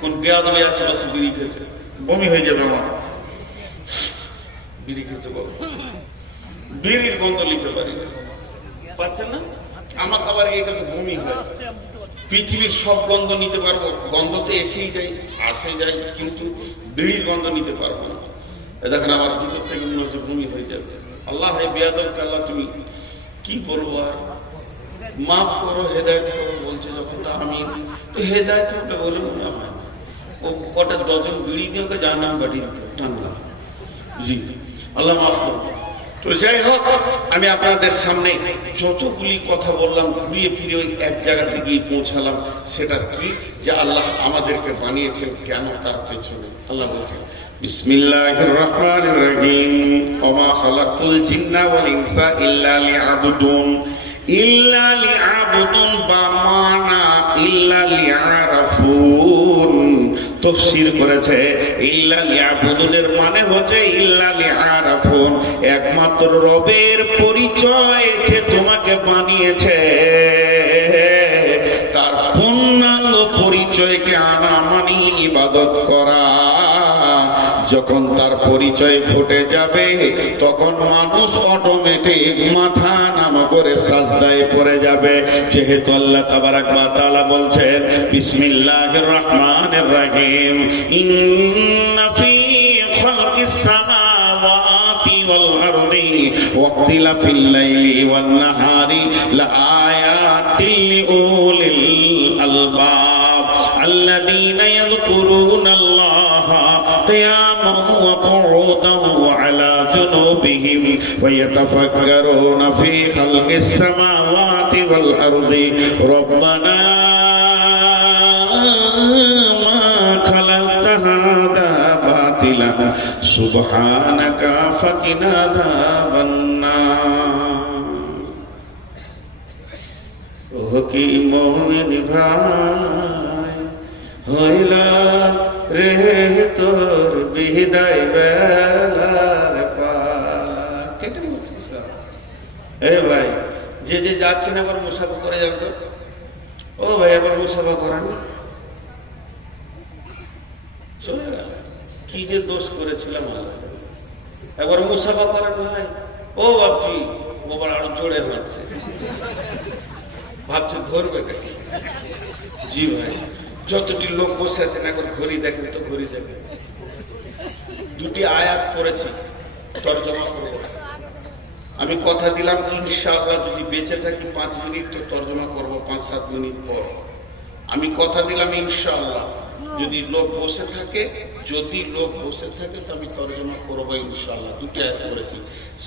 কোন বেয়াদবি আশেপাশে বিড়ি খেয়েছে, বমি হয়ে যাবে আমার। বিড়ি খেয়েছে বলো, বিড়ির গন্ধ লিখতে পারি পাচ্ছেন না? আমার খাবার এটা তো বমি হয়। পৃথিবীর সব গন্ধ নিতে পারবো, গন্ধ তো এসেই যায়, আসে যায়, কিন্তু বিড়ির গন্ধ নিতে পারবো না। দেখেন আমার ভিতর থেকে মনে হচ্ছে বমি হয়ে যাবে। আল্লাহ, হে বেয়াদবকে আল্লাহ তুমি কি বলবো, আর মাফ করো, হেদায়ত করো বলছে যখন, আমি তো হেদায়ত করতে বলে মনে হয় ও কটা ডজন বিড়ি দিয়ে ওকে জানাম বাড়ি টানলাম। জি, আল্লাহ মাফ করো। তো যাই হোক, আমি আপনাদের সামনে যতগুলি কথা বললাম ঘুরিয়ে ফিরে ওই এক জায়গাতে গিয়ে পৌঁছালাম। সেটা কি, যে আল্লাহ আমাদেরকে বানিয়েছেন কেন, তার পেছনে আল্লাহ বলছেন বিসমিল্লাহির রহমানির রহিম, ওমা খালাকুল জিন্না ওয়াল ইনসা ইল্লা লিয়াবুদুন। ইল্লা লিয়াবুদুন বা মানা ইল্লা লিয়ারাফুন। তাফসীর করেছে ইল্লা লিয়াবুদুনের মানে হচ্ছে ইল্লা লিয়ারাফুন, একমাত্র রবের পরিচয় যে তোমাকে বানিয়েছে, তার পূর্ণাঙ্গ পরিচয়কে আনা মানে ইবাদত করা। যখন তার পরিচয় ফুটে যাবে তখন মানুষ অটোমেটিক মাথা নামা করে সাজদায় পড়ে যাবে। যেহেতু আল্লাহ তাবারাক ওয়া তাআলা বলছেন বিসমিল্লাহির রহমানির রহিম, ইন্না ফী খালকিস সামাওয়াতি ওয়াল আরদি ওয়া ইখতিলাফিল লাইলি ওয়ান নাহারি লাআয়াতিন লিউলিল আলবাব আল্লাযীনা ইয়াযকুরুনাল্লাহা قياما وقعودا وعلى جنوبهم ويتفكرون في خلق السماوات والأرض ربنا ما خلقت هذا باطلا سبحانك فقنا عذاب النار। ওহ কি মুমিন ভাই হইলা রে তোর বিদায় বেলার পার। কেটে এ ভাই, যে যে যাচ্ছেন আবার মুসাফা করে যান তো। ও ভাই, আবার মুসাফা করেন, চলে গেল। কি যে দোষ করেছিলাম একবার মুসাফা করেন ভাই। ও ভাবছি গোবর আরো জোরে হাঁটছে, ভাবছে ধরবে দেখি। জি ভাই, যতটি লোক বসে আছেন এখন ঘড়ি দেখেন তো, ঘড়ি দেখেন। দুটি আয়াত পড়েছি, তরজমা করব। আমি কথা দিলাম ইনশাআল্লাহ যদি বেঁচে থাকি 5 মিনিট তো তরজমা করব, 5-7 মিনিট পর। আমি কথা দিলাম ইনশাআল্লাহ যদি লোক বসে থাকে তো আমি তরজমা করবো ইনশাআল্লাহ। দুটি আয়াত পড়েছি,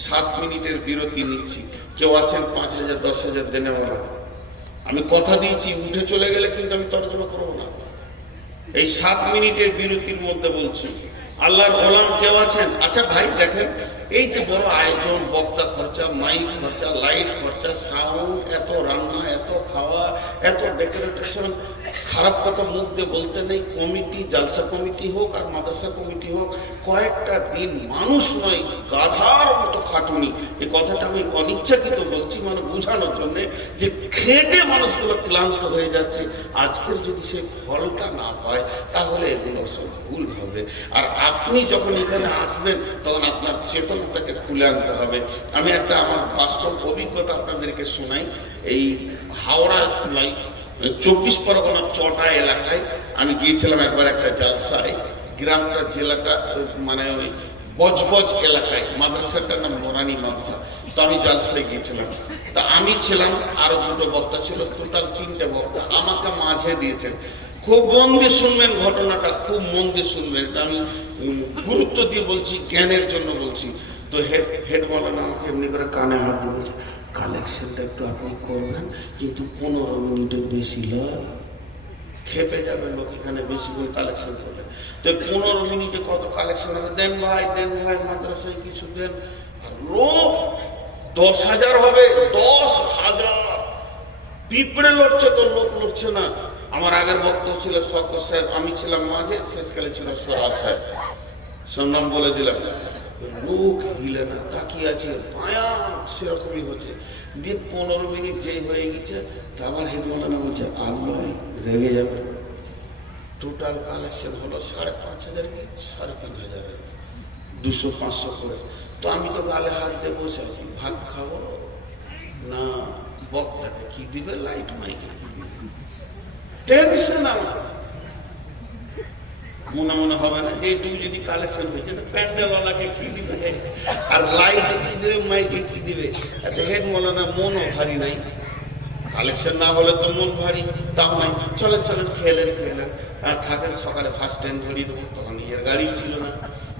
7 মিনিটের বিরতি নিচ্ছি। কেউ আছেন 5,000 10,000 দেনে বলা? আমি কথা দিয়েছি, উঠে চলে গেলে কিন্তু আমি তরজমা করব না। এই 7 মিনিটের বিরতির মধ্যে বলছি, আল্লাহর গোলাম কেউ আছেন? আচ্ছা ভাই দেখেন, এই যে বড় আয়োজন, বক্তা খরচা, মাইক খরচা, লাইট খরচা, সাউন্ড, এত রান্না, এত খাওয়া, এত ডেকোরেশন, খারাপ কথা মুখ দিয়ে বলতে নেই। কমিটি, জালসা কমিটি হোক আর মাদ্রাসা কমিটি হোক, কয়েকটা দিন মানুষ নয় গাধার মতো খাটুনি। এই কথাটা আমি অনিচ্ছাকৃত বলছি, মানে বোঝানোর জন্য যে খেটে মানুষগুলো ক্লান্ত হয়ে যাচ্ছে। আজকের যদি সে ফলটা না পায় তাহলে এগুলো সব ভুল হবে। আর আপনি যখন এখানে আসবেন তখন আপনার চেতনাটাকে খুলে আনতে হবে। আমি একটা আমার বাস্তব অভিজ্ঞতা আপনাদেরকে শোনাই। এই হাওড়া 24 পরগনার চটা এলাকায় আমি গিয়েছিলাম একবার একটা জালসায়। গ্রামটা, জেলাটা মানে ওই বজবজ এলাকায়, মাদ্রাসাটার নাম মোরানি মাদ্রাসা। তো আমি জালসায় গিয়েছিলাম। তা আমি ছিলাম, আরো দুটো বক্তা ছিল, টোটাল 3টে বক্তা আমাকে মাঝে দিয়েছেন। খুব মন দিয়ে শুনবেন ঘটনাটা, খুব মন দিয়ে শুনবেন। আমি গুরুত্ব দিয়ে বলছি, জ্ঞানের জন্য বলছি। তো হেড মৌলানা আমাকে এমনি করে কানে হাত দিয়ে বলছে, কালেকশনটা একটু আপনি করবেন, কিন্তু 15 মিনিটের বেশি নয়। খেপে যাবে লোক এখানে বেশিক্ষণ কালেকশন করবে। তো 15 মিনিটে কত কালেকশন হবে? দেন ভাই, দেন ভাই, মাদ্রাসায় কিছু দেন। লোক 10,000 হবে, 10,000। পিঁপড়ে লড়ছে তো, লোক লড়ছে না। আমার আগের বক্তব্য ছিল শকর সাহেব, আমি ছিলাম মাঝে, শেষকালে ছিল সোহাগ সাহেব, সন্নাম বলে দিলাম। লোক হিলে না, তাকিয়ে আছে, পায়া সেরকমই হচ্ছে। দিয়ে 15 মিনিট যেই হয়ে গেছে, তা আবার হেড মৌলানা বলছে, আল্লাহ রেগে যাবে। টোটাল কালেকশন হলো 5,500 কি 3,500, 200-500 করে। তো আমি তো গালে হাত দিয়ে বসে আছি, ভাত খাবো না বক্তাকে কি দিবে, লাইট মাইকে কি দিবে, টেনশন আমার। মনে মনে হবে না যে এইটুকু যদি কালেকশন হয়েছে, প্যান্ডেলওয়ালাকে কি দিবে, আর লাইটে কি দিবে, মাইকে কি দিবে। আচ্ছা, হেড মৌলানা মনও ভারী নাই, কালেকশন না হলে তো মন ভারী, তাও নাই। চলেন চলেন, খেলেন আর থাকেন, সকালে ফার্স্ট টাইম ধরিয়ে দেবো। তখন নিজের গাড়ি ছিল না,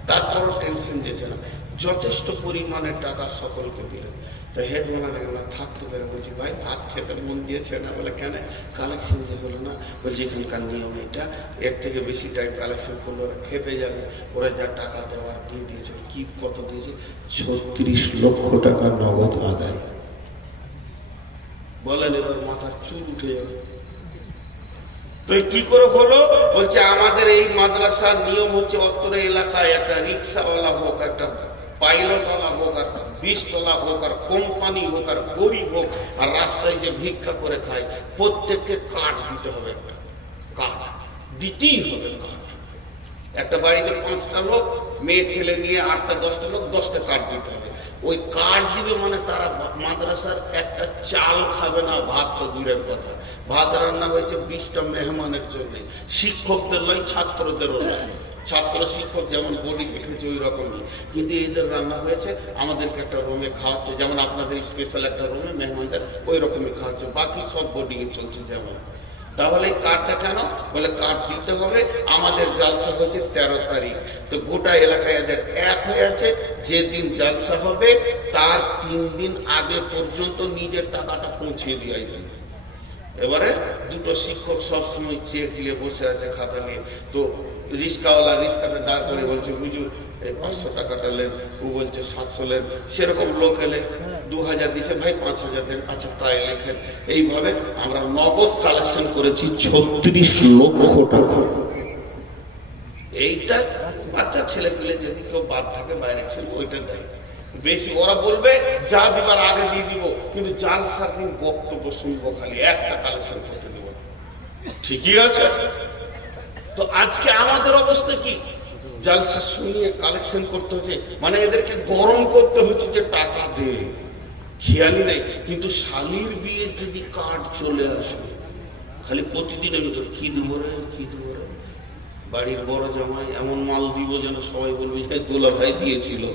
তারপরও টেনশন দিয়েছে না, যথেষ্ট পরিমাণের টাকা সকলকে দিলেন। তো হেড মৌলানা থাকতে পেরে বলছি, ভাই ভাত খেতে মন দিয়েছে না? বলে কেন? কালেকশন যে হলো না। বলছি এখানকার নিয়ম এটা, এর থেকে বেশি টাইম কালেকশন করলে ওরা খেপে যাবে। ওরা যা টাকা দেওয়ার দিয়ে দিয়েছে। কি কত দিয়েছে? 36 লক্ষ টাকা নগদ আদায়। বলেন, এবার মাথার চুল উঠে যাবে। তো কি করে হলো? বলছে আমাদের এই মাদ্রাসার নিয়ম হচ্ছে, অত্তর এলাকায় একটা রিক্সাওয়ালা হোক, একটা পাইলটওয়ালা হোক, আর 20 তলা হোক, আর কোম্পানি হোক, আর গরিব হোক, আর রাস্তায় যে ভিক্ষা করে খায়, প্রত্যেককে কার্ড দিতে হবে। একটা কার্ড দিতেই হবে। কার্ড একটা বাড়িতে 5টা লোক, মেয়ে ছেলে নিয়ে 8টা-10টা লোক, 10টা কার্ড দিতে হবে। ওই কার্ড দিবে মানে তারা মাদ্রাসার একটা চাল খাবে না, ভাত তো দূরের কথা। ভাত রান্না হয়েছে 20টা মেহমানের জন্য, শিক্ষকদের নয়, ছাত্রদেরও নয়। ছাত্র শিক্ষক যেমন বডি দেখেছে ওই রকমই, কিন্তু এদের রান্না হয়েছে, আমাদেরকে একটা রুমে খাওয়াচ্ছে, যেমন আপনাদের স্পেশাল একটা রুমে মেহমানদের ওই রকমই খাওয়াচ্ছে। বাকি সব বোর্ডিং এ চলছে যেমন। তাহলে কার্ডটা কেন? বলে কার্ড দিতে হবে। আমাদের জালসা হচ্ছে 13 তারিখ। তো গোটা এলাকায় এদের এক হয়ে আছে, যে দিন জালসা হবে তার 3 দিন আগে পর্যন্ত নিজের টাকাটা পৌঁছিয়ে দিয়ে যাবে। এবারে দুটো শিক্ষক সবসময় চেক দিয়ে বসে আছে, খাতা নিয়ে। তো রিক্সাওয়ালা রিক্সাটা দাঁড় করে বলছে, হুজুর এই 500 টাকাটা নেন। ও বলছে 700 নেন। সেরকম লোক এলে 2000 দিছে, ভাই 5000 দেন। আচ্ছা তাই লেখেন। এইভাবে আমরা নগদ কালেকশন করেছি 36 লক্ষ টাকা। এইটা বাচ্চা ছেলে পেলে যদি কেউ বাদ থাকে, বাইরে ছিল ওইটা দেয় বেশি। ওরা বলবে যা দিবার আগে দিয়ে দিব, কিন্তু জালসার দিন বক্তব্য শুনবো, খালি একটা কালেকশন করতে দেবো। ঠিকই আছে। তো আজকে আমাদের অবস্থা কি? জালসা শুনিয়ে কালেকশন করতে হচ্ছে, মানে এদেরকে গরম করতে হচ্ছে যে টাকা দে, খেয়ালই নেই। কিন্তু শালির বিয়ে যদি কার্ড চলে আসে, খালি প্রতিদিন আমি তো কি দেবো রে, কি দেবো রে। বাড়ির বড় জামাই এমন মাল দিব যেন সবাই বলবে যে দোলা ভাই দিয়েছিল।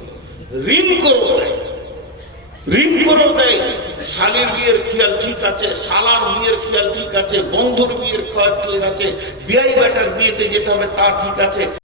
ঋণ করবো দেয়, ঋণ করেও দেয়। শালির বিয়ের খেয়াল ঠিক আছে, শালার বিয়ের খেয়াল ঠিক আছে, বন্ধুর বিয়ের খেয়াল ঠিক আছে, বিয়াই বেটার বিয়েতে যেতে হবে তা ঠিক আছে।